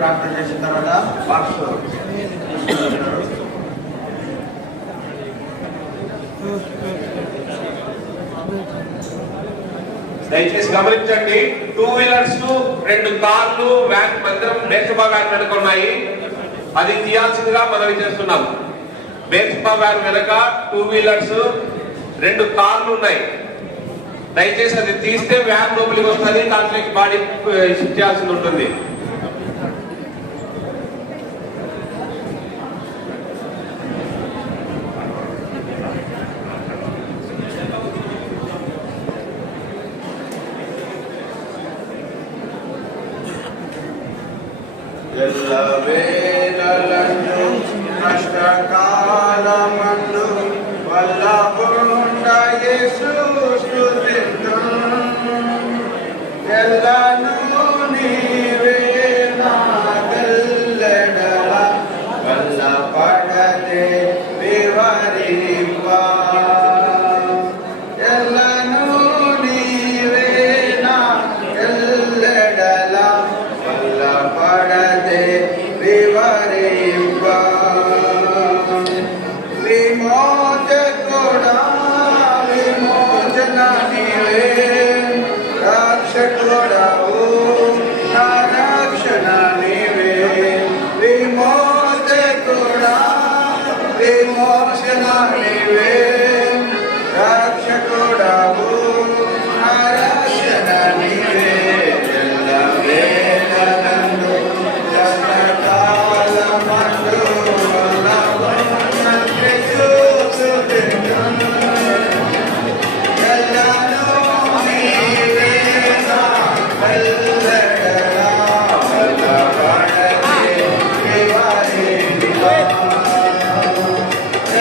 ప్రార్థన చేసిన తర్వాత బాక్స్ దయచేసి గమనించండి. 2 వీలర్స్ 2 కార్లు వ్యాన్ మందిరం బేర్సబా వ్యాన్ వెనుక ఉన్నాయి. అది తీయాల్సిందిగా మనవి చేస్తున్నాం. బేర్సబా వ్యాన్ వెనుక 2 వీలర్స్ 2 కార్లు ఉన్నాయి. దయచేసి అది తీస్తే వ్యాన్ లోపలికి వస్తుంది. కాన్ఫ్లిక్ట్ బాడీ షిఫ్ట్ చేయాల్సి ఉంటుంది. ఎల్లవేళలందు కష్టకాలమందు వల్లకుండా యేసు స్తుతింతును. ఎల్లను నీవే నాగల్లెడల వల్లపడదే వివరింపా. ఎల్లను నీవే నాగల్లెడల వల్లపడదే నీవే రక్షకుడవు నా రక్షణ నీవే విమోచకుడా విమోచన నీవే రక్షకుడవు నా రక్షణ నీవే ఎల్లవేళలందు కష్టకాలమందు వల్లభున్నతి చూచుచున్నాను. ఎల్లను నీవే నా వెల్లడలా వల్లభడని నివారిగా.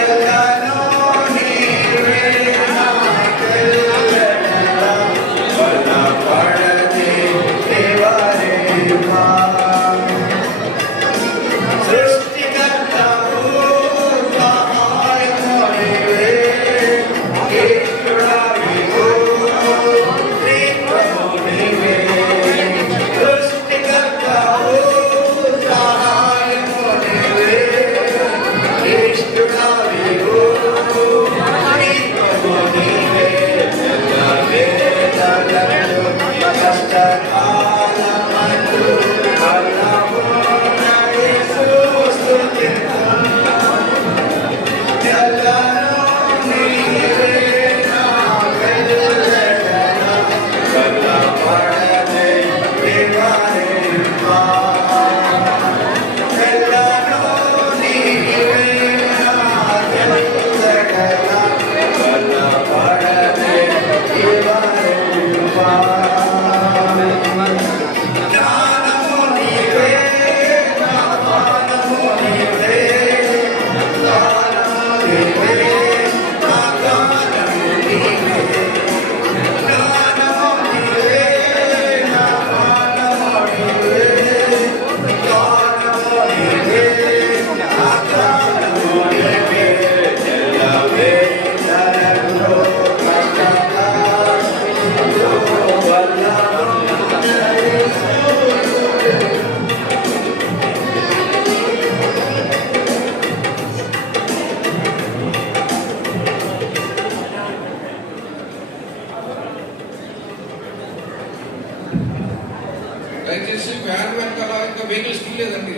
ఎల్లను నీవే నా వెల్లడలా వల్లభడని నివారిగా. సృష్టికర్తవు సహాయము నీవే ఈశ్వరుడవు త్రిత్వము నీవే. సృష్టికర్తవు సహాయము నీవే ఈశ్వరుడవు త్రిత్వము నీవే. ఎల్లవేళలందు కష్టకాలమందు వల్లభున్న యేసు స్తుతింతును. ఎల్లను నీవే నా వెల్లడలా వల్లభడని నివారిగా. ఎల్లను నీవే నా వెల్లడలా వల్లభడని నివారిగా. జ్ఞానము నీవే నా జ్ఞానము నీవే జ్ఞానము నీవే నా జ్ఞానము నీవే జ్ఞానము నీవే నా జ్ఞానము నీవే జ్ఞానము నీవే నా జ్ఞానము నీవే. ఎల్లవేళలందు కష్టకాలమందు వల్లభున్న యేసు దయచేసి వ్యాన్ వెనకాల ఇంకా వెహికల్స్ తీయలేదండి.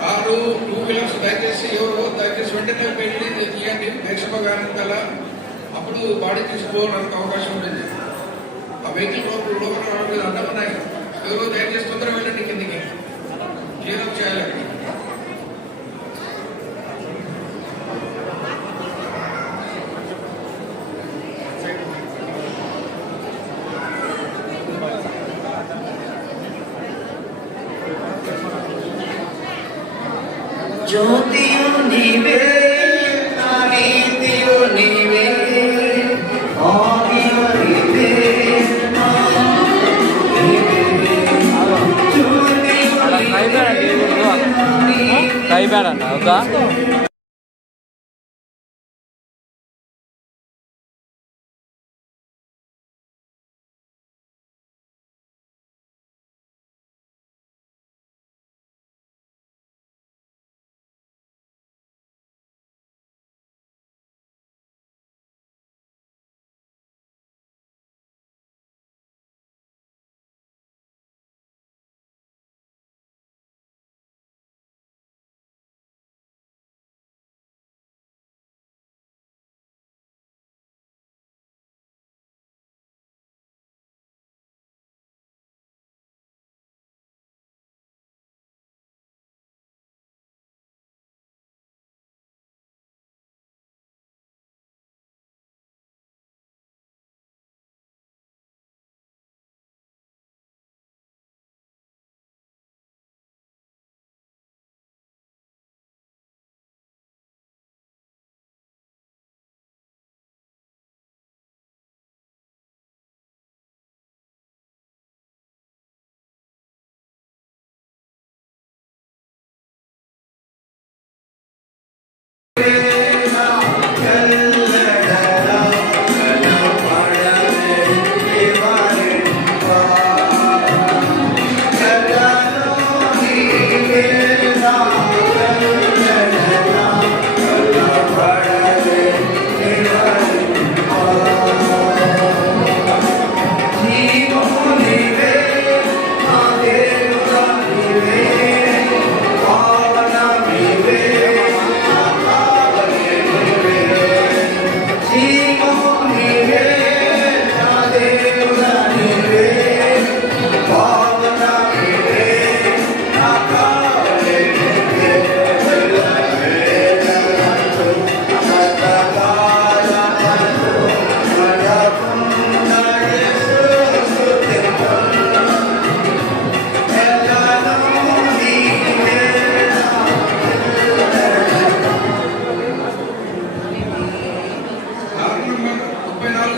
కారు టూ వీలర్స్ దయచేసి ఎవరు దయచేసి వెంటనే వెళ్ళి తీయండి వేక్షమ వ్యాన్ వెనకాల. అప్పుడు బాడీ తీసుకోవడానికి అవకాశం ఉంటుంది. ఆ వెహికల్ లోపల రావడం అడ్డమన్నాయి. ఎవరు దయచేసి తొందరగా వెళ్ళండి కిందికి క్లియర్ అప్ చేయాలండి. జ్యోతియు నీవే నా నీతియు నీవే ఆదియు నీవే నా నీవే. జ్యోతియు నీవే నా నీతియు కైపాడంట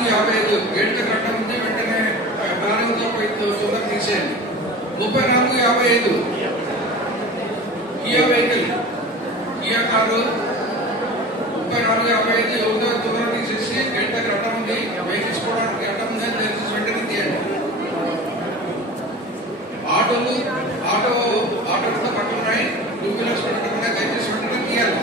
54 గేట్ దగ్గర అడ్డం ఉంది, వెంటనే బ్యానర్తో పోయి తొందర తీసేయండి. 3455 కియా వెహికల్, కియా కారు 3455 ఎవరిదో తొందర తీసేసి గేట్ దగ్గర అడ్డం ఉంది, వెహికల్స్ పోవడానికి అడ్డం ఉందని దయచేసి వెంటనే తీయండి. ఆటో కూడా పట్టుకున్నాయి, 2 వీలర్స్ పట్టుకున్నాయి, దయచేసి వెంటనే తీయాలి.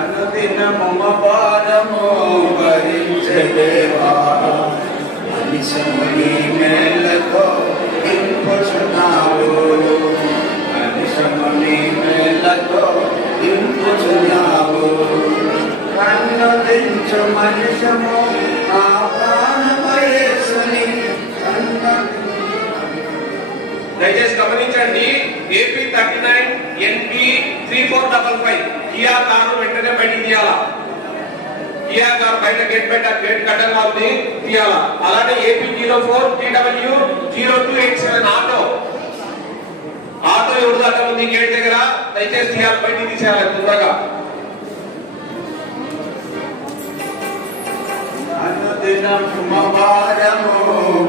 అనుదినము పాదము భరించే దేవా, అనిశము నీ మేళ్ళతో నింపుచున్నావు, అనిశము నీ మేళ్ళతో నింపుచున్నావు. కన్నుదించు మనిషము ఆ ప్రాణమయేసుని దయచేసి గమనించండి. ఏపీ 39 NP 3455 కియా కారు వెంటనే బయటికి తీయాలా. కియా కారు బయట గేట్ కట్టంగా ఉంది, తీయాలా. అలానే ఏపీ 04 TW 0287 ఆటో ఎవరు అక్కడ ఉంది గేట్ దగ్గర, దయచేసి తీయాలి, బయటికి తీసేయాలి తొందరగా. అనుదినము భారము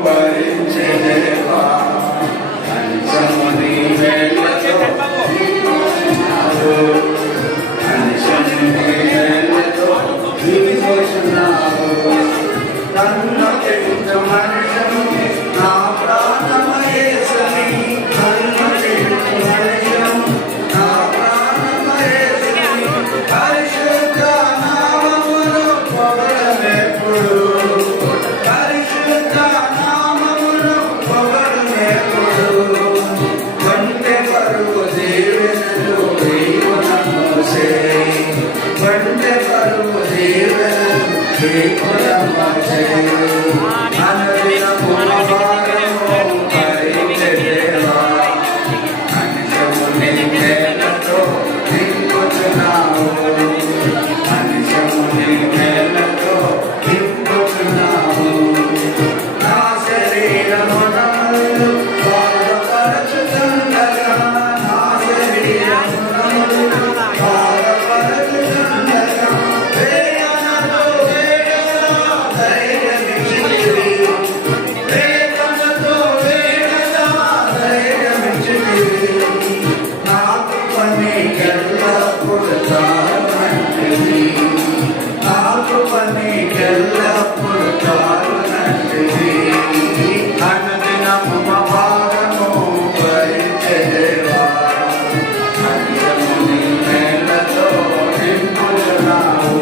భరించే దేవా, అనిశము నీ మేళ్ళతో నింపుచున్నావు, అనిశము నీ మేళ్ళతో నింపుచున్నావు. కన్నుదించు మనిషము నా ప్రాణమయేసుని, కన్నుదించు మనిషము నా ప్రాణమయేసుని. పరిశుద్ధ నామమును పొగడమెప్పుడు, పరిశుద్ధ నామమును పొగడమెప్పుడు. వంటె పరుగు దీవెనలు దేవునమోసే, వంటె పరుగు దీవెనలు దేవునమోసే. అనుదినము భారము భరించే దేవా, అనిశము నీ మేళ్ళతో నింపుచున్నావు, అనిశము నీ మేళ్ళతో నింపుచున్నావు. నా శరీరమునములు బాధపరచుచుండగా, నా శరీరమునములు బాధపరచుచుండగా, వేదనతో వేడగా ధైర్యమిచ్చితివి, వేదనతో వేడగా ధైర్యమిచ్చితివి. నాకు పని ఎల్లప్పుడు చాలునంటివి, నాకు పని ఎల్లప్పుడు చాలునంటివి. అనుదినము భారము భరించే దేవా, అనిశము నీ మేళ్ళతో నింపుచున్నావు,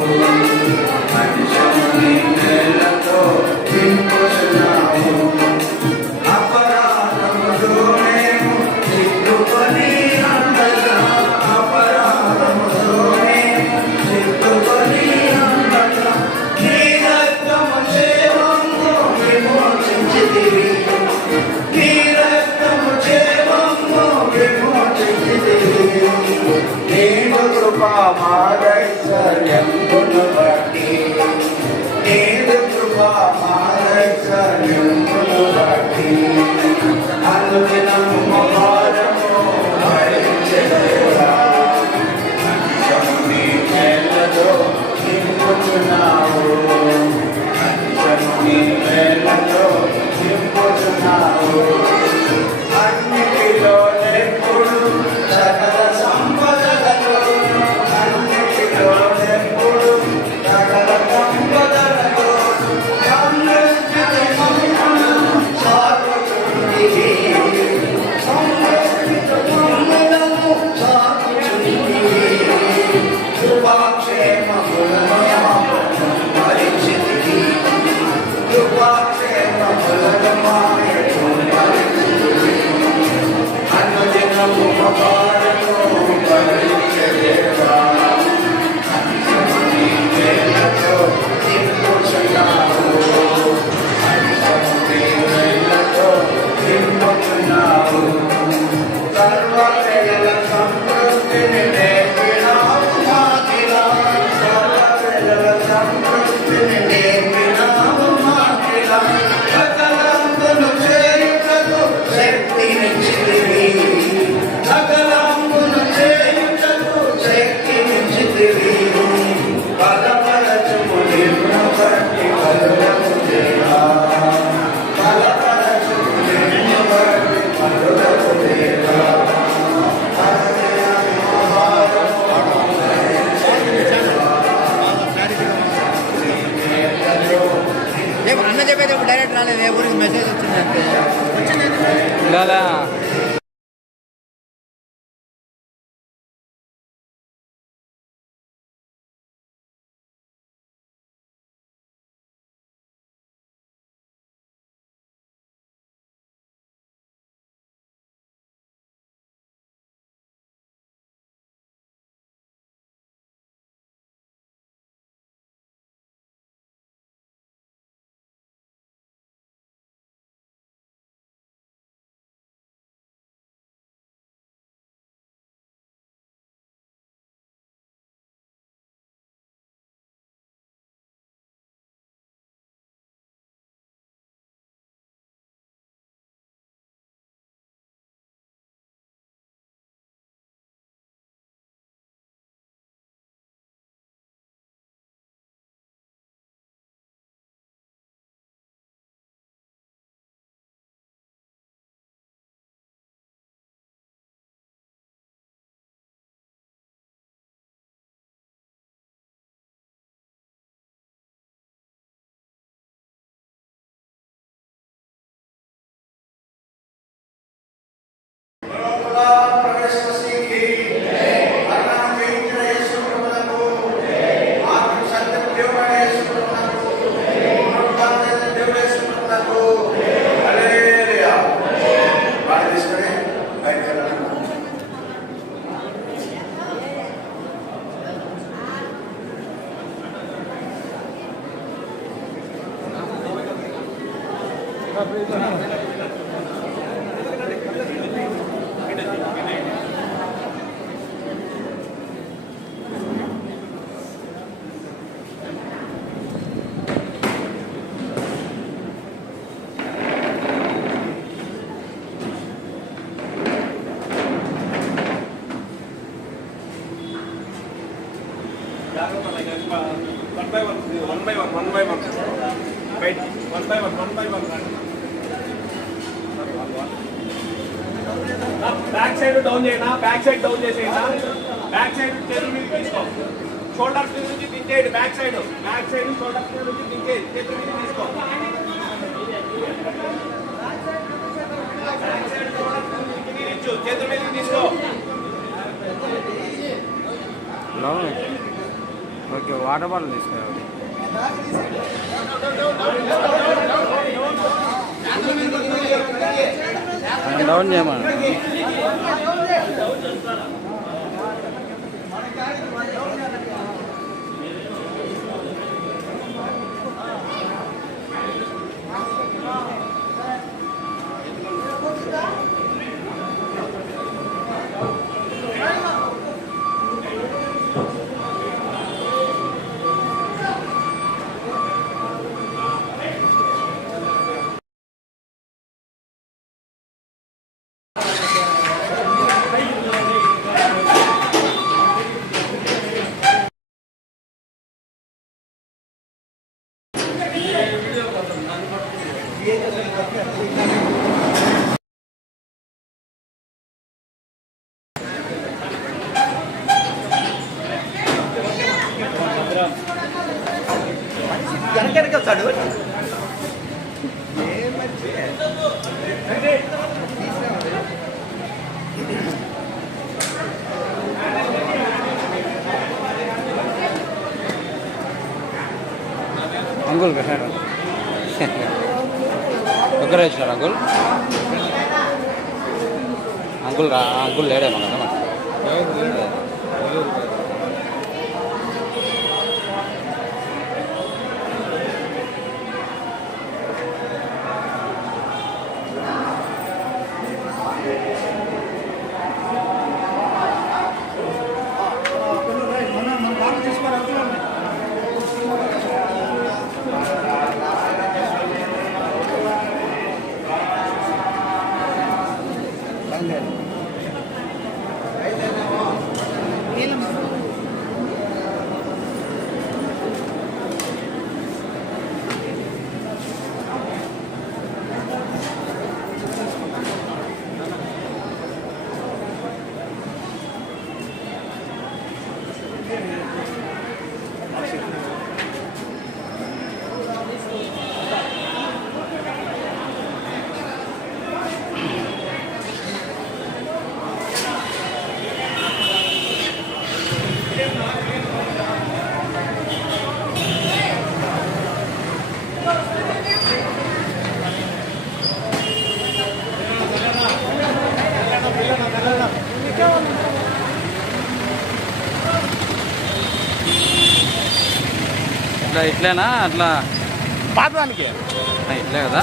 అనిశము నీ మేళ్ళతో నింపుచున్నావు. అపరాధముతో మేము చిక్కుకొని ఉండగా, అపరాధముతో మేము చిక్కుకొని ఉండగా, నీ రక్తము చేవము విమోచించితివి, నీ రక్తము చేవము విమోచించితివి. నీదు కృపా మాదైశ్వర్యమును బట్టి, నీదు కృపా మాదైశ్వర్యమును బట్టి. అనుదినము భారము భరించే దేవా, అనిశము నీ మేళ్ళతో నింపుచున్నావు, అనిశము నీ మేళ్ళతో నింపుచున్నావు. అన్నిటిలో ఎప్పుడు సకల సంపదలతో, అన్నిటిలో ఎప్పుడు సకల సంపదలతో సమృద్ధిని మమ్మును సాకుచుండివి, సమృద్ధిని సాకుచుండివి. కృపాక్షేమములను మరించితివి, కృపాక్షేమములను మాయను మరించితివి. అనుదినము భారము అన్న చెప్పేటప్పుడు డైరెక్ట్ రాలేదు, ఏ ఊరికి మెసేజ్ వచ్చిందంటే ఇలా బ్యాక్ సైడ్ డౌన్ చేయనా, బ్యాక్ సైడ్ డౌన్ చేసేయనా, బ్యాక్ సైడ్ చేతుల మీద తీసుకో, షోల్డర్స్ మీద నుంచి దించేయండి, బ్యాక్ సైడ్ షోల్డర్స్ మీద నుంచి దించేయండి, చేతుల మీద తీసుకో, బ్యాక్ సైడ్ షోల్డర్స్ మీద నుంచి తీయచ్చు, చేతుల మీద తీసుకో. ఓకే, వాటర్ బాటిల్ తీసుకోవాలి. డౌన్ చేయమని వెనక వస్తాడు. అంకుల్ కట్టారు ఒకరే వచ్చినారు అంకుల్ లేడేమో కదా. ఇట్లా ఇట్లేనా అట్లా పాతదానికి ఇట్లే కదా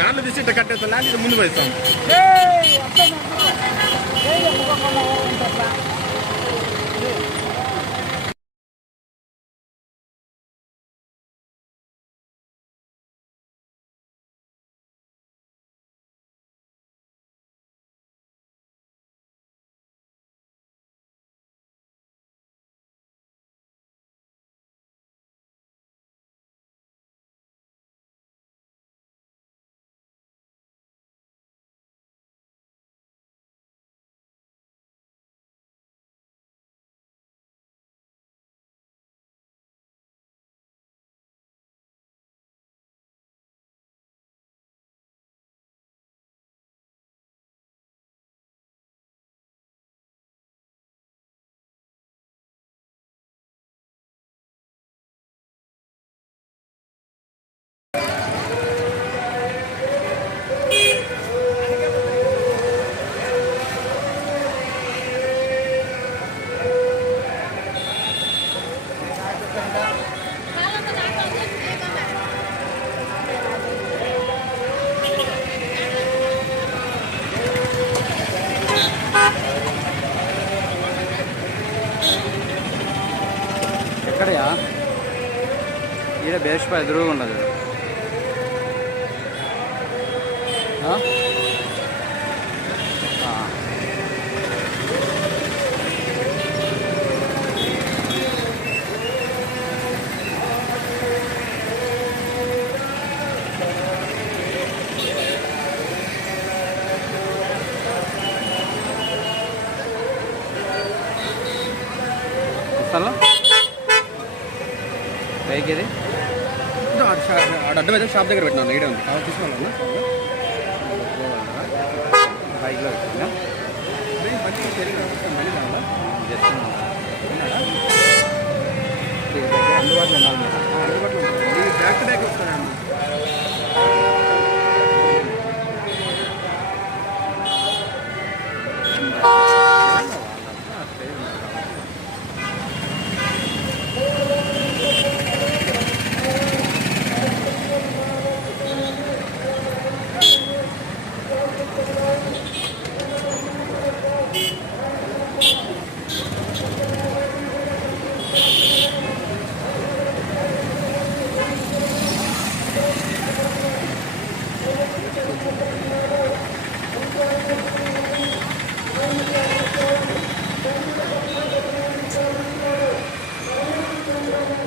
కాళ్ళు తీసి ఇట్లా కట్టేస్తా ఇది ముందు పోయిస్తాం. ఎక్కడయా ఈడ బేస్పై ఎదురుగా ఉండదు. వస్తాను బైక్ ఇది అడ్డమైతే షాప్ దగ్గర పెట్టినాను. ఈడే ఉంది కావాలి తీసుకోవాలన్నా బైక్లో వచ్చిందా అందుబాటులో ఉండాలి మీరు. బ్యాక్ టు బ్యాక్ వస్తానండి.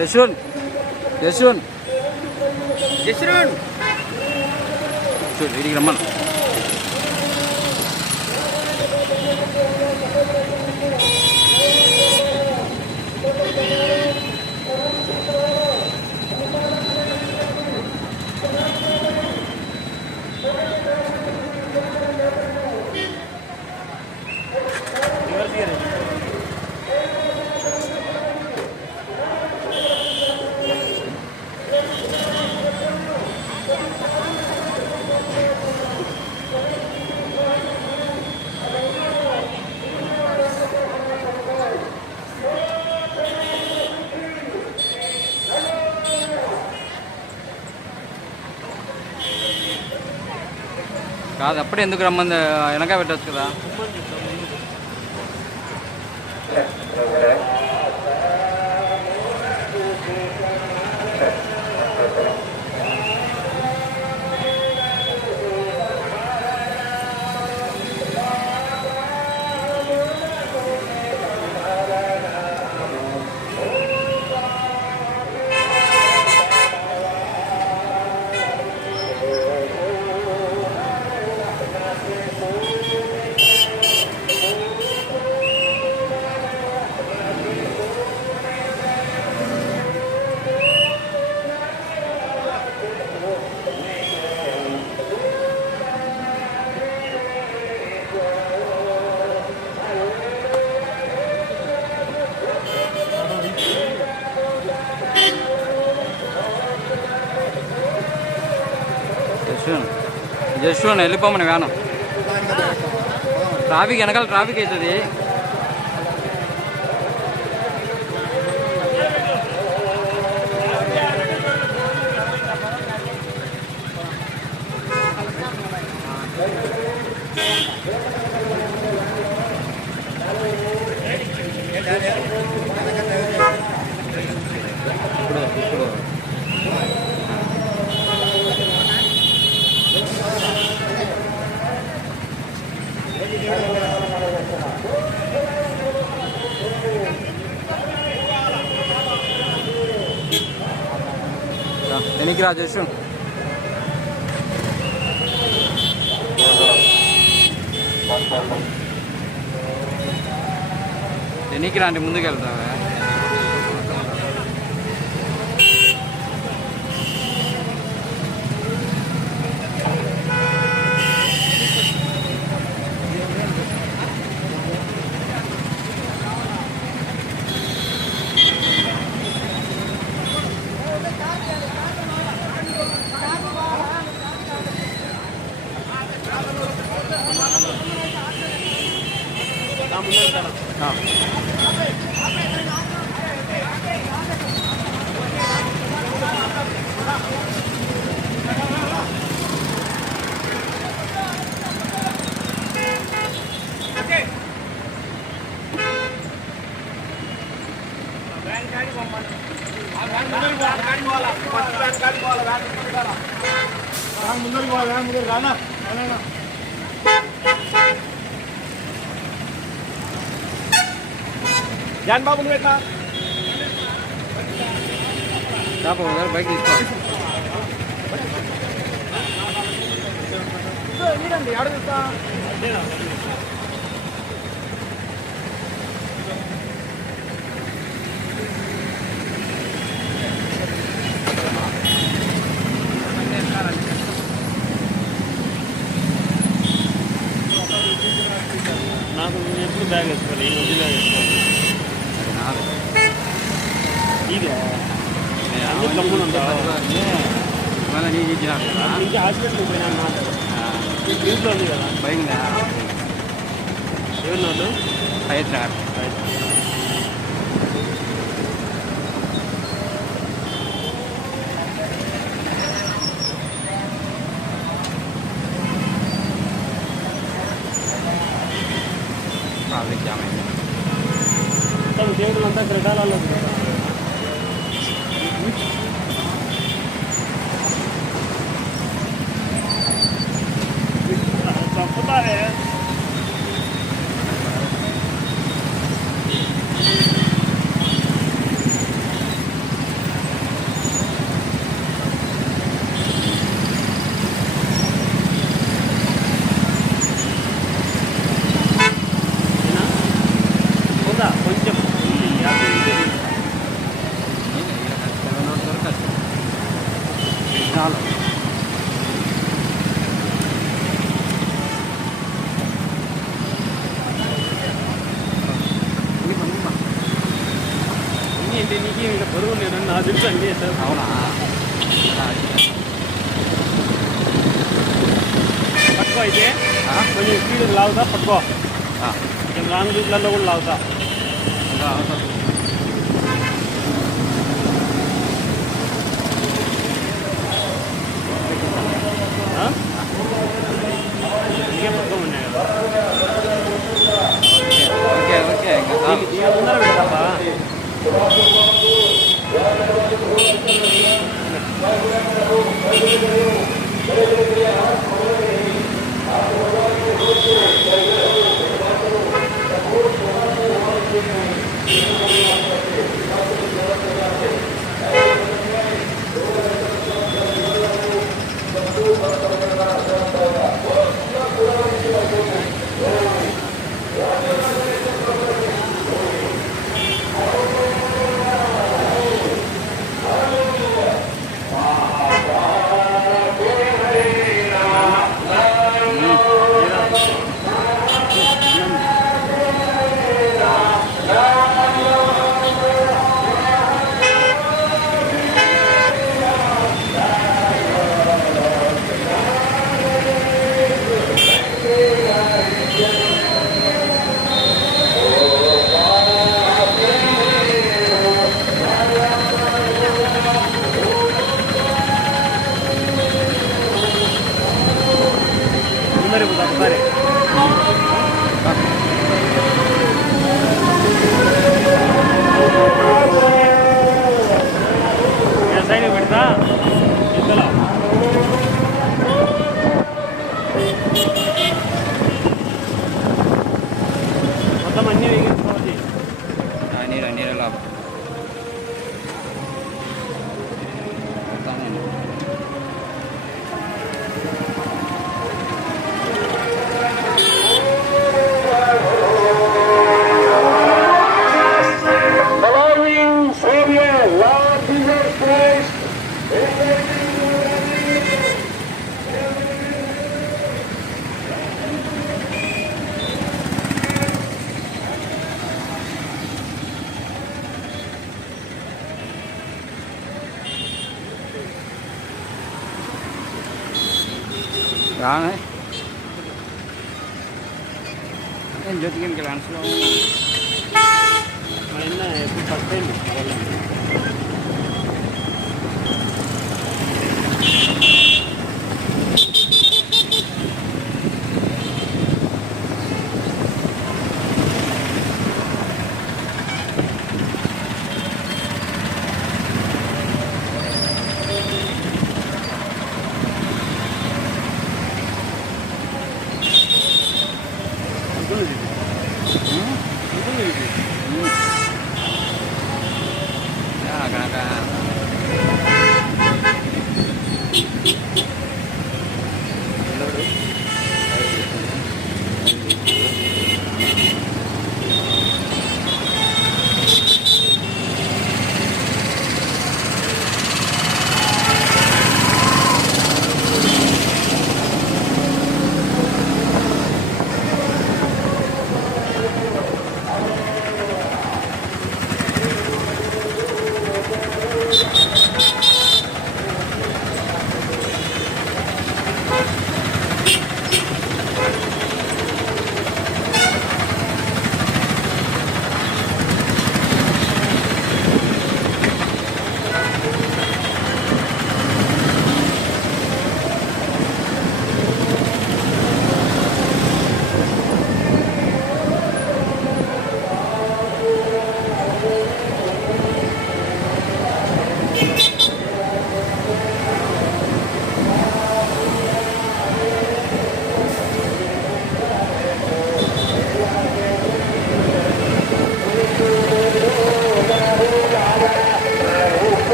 యశ్వన్ యశ్వన్ జస్రున్ చూడు వీడికి రమ్మను. కాదు అప్పుడే ఎందుకు రమ్మంది వెనక పెట్టచ్చు కదా. జస్ట్ వెళ్ళిపోమని వ్యాను. ట్రాఫిక్ వెనకాల ట్రాఫిక్ అవుతుంది. ఇప్పుడు వెనక్కి రా జస్ట్. వెనక్కి రా అంటే ముందుకు వెళ్తావా. జాన్ బాబు నువ్వు ఎట్లా బైక్ తీసుకో. మీరండి ఆడ చూస్తా. నాకు ఎప్పుడు బ్యాగ్ వేసుకోవాలి, ఈ మధ్యలో వేసుకోవాలి. ಈಗ మళ్ళీ నీకు ఇచ్చినారు కదా. ఇంకా హాస్పిటల్కి పోయినా ఇంట్లో ఉంది కదా. బైక్ ఎవరినాడు హైదరాబాద్ ట్రాఫిక్ జామ్ అయింది. మొత్తం దేవుడు అంతా క్రీడాలలో ఉంది కదా. తప్పుతారే కొంచెం చాలా అంటే నీకు ఇక్కడ బరువు నేను నా తెలుసు అండి సార్. అవునా పట్టుకో అయితే కొంచెం స్పీడ్ లాగుతా పట్టుకో. నేను రాంగ్ రూట్లలో కూడా లాగుతా. ఇక ముందర పెడతాపా ముందర పోతాం సరే సైడ్ పెడతా ఇంతలో మొత్తం అన్నీ వేగించుకోవాలి నీళ్ళ లాభం Following Savior, Lord Jesus Christ, రానే నేను జ్యోతికి డాన్స్లో మా అన్న ఎప్పుడు ఫస్ట్ టైం అక్కడ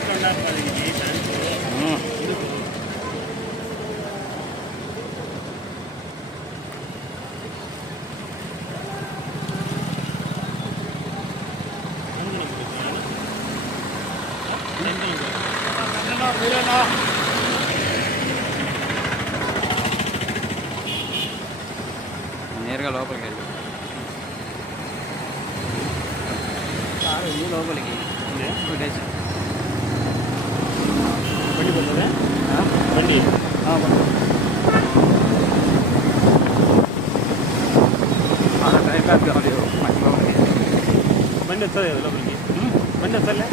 లైట్లు ఉండాలి మరి ఇది నేరుగా లోపలికి వెళ్ళి కారు ఈ లోపలికి పెట్టేసి బండి పోతుందా బండి టైం కాదు కావాలి మంచి లోపలికి బండి వస్తుంది కదా లోపలికి బండి వస్తలే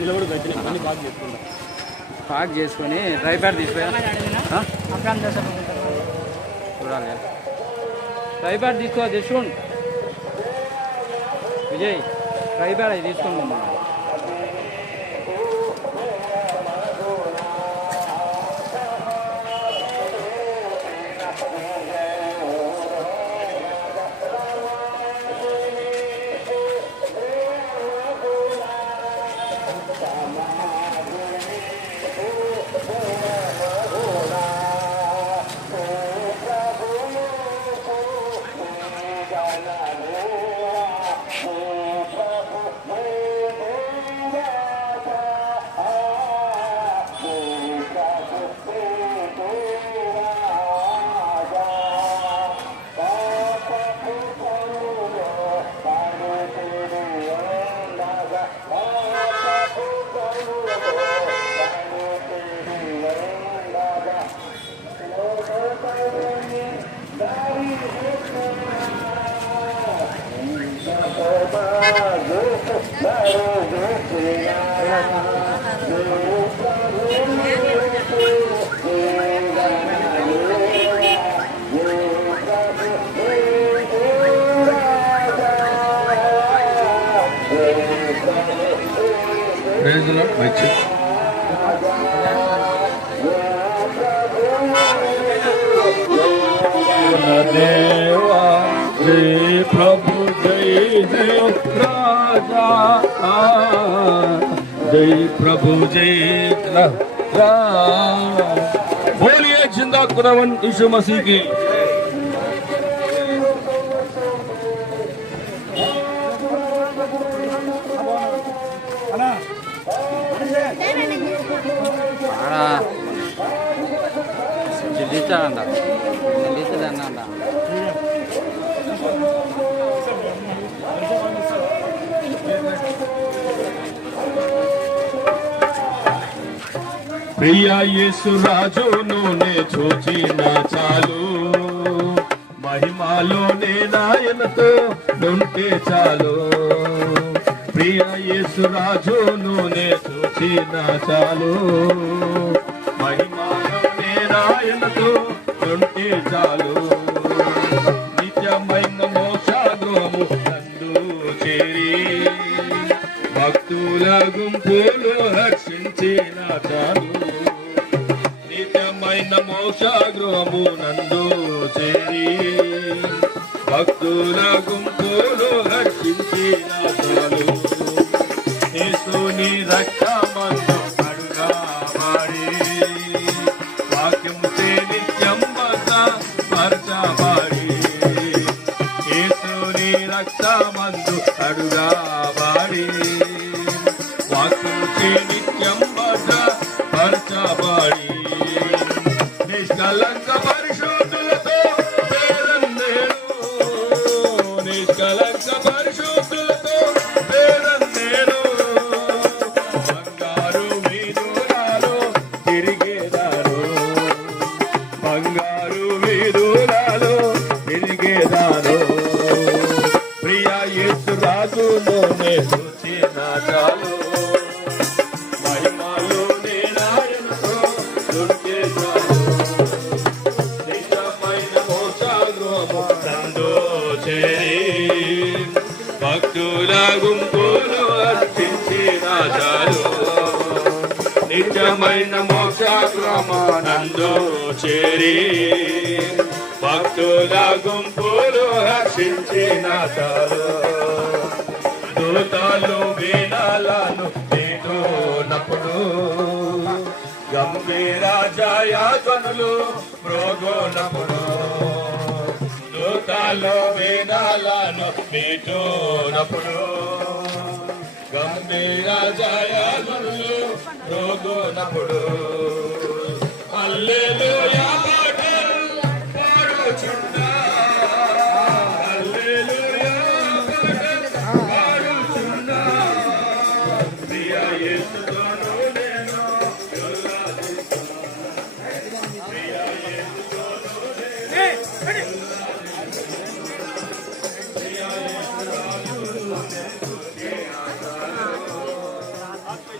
నిలబడి బయట అన్ని బాగా చేసుకుంటా పాక్ చేసుకొని డ్రై ప్యాడ్ తీసుకురా చూడాలి డ్రై ప్యాడ్ తీసుకో తీసుకోండి విజయ్ డ్రై ప్యాడ్ అవి తీసుకోండి అమ్మా देवा जय प्रभु जय जय राजा जय प्रभु जय राजा बोलिए जिंदा खुदावन यीशु मसीह की జిల్లిస్తాడంట జిల్లిస్తాడన్నా ప్రియ యేసు రాజును నే చూచిన చాలు మహిమలోనే నాయనతో నుంటే చాలు ప్రియ యేసు రాజును నే చూచిన చాలు మహిమలోనే నాయనతో నుంటే చాలు నిత్యమైన మోక్షాగ్రహము నందు చేరి భక్తుల గుంపులు రక్షించిన చాలు నిత్యమైన మోక్షాగృహము నందు చేరి భక్తుల గుంపులు రక్షించిన చాలు యేసుని రక్షమందు అడుగా మాడి వాక్యము నిత్యం పరచబడి యేసుని రక్షమందు అడుగా మాడి నిత్యం భద్రపరచబడి నిష్కలంక పరిశుద్ధులతో పేరన్నేను నిష్కలంక పరిశుద్ధులతో పేరన్నేను బంగారు వీధులలో తిరిగేదారు బంగారు వీధులలో తిరిగేదారు ప్రియ యేసు రాజులోనే చూచిన చాలు మహిమలో నేనాయనతో దొరికేశాను నిజమైన మోక్షాగృహము నందు చేరి భక్తుల గుంపులు అర్పించిన చాలు నిజమైన మోక్షాగృహము నందు చేరి భక్తుల గుంపులు హర్షించిన చాలు దూతలు వీణాలను తీటోనప్పుడు గంభీర జయాధ్వనులు మ్రోగోనప్పుడు దూతలు వీణాలను తీటోనప్పుడు గంభీర జయాధ్వనులు మ్రోగోనప్పుడు హల్లెలూయా పాటలు పాడుచున్నా హల్లెలూయా పాటలు పాడుచున్నా ప్రియ యేసుతోను నేను ప్రియ యేసుతోను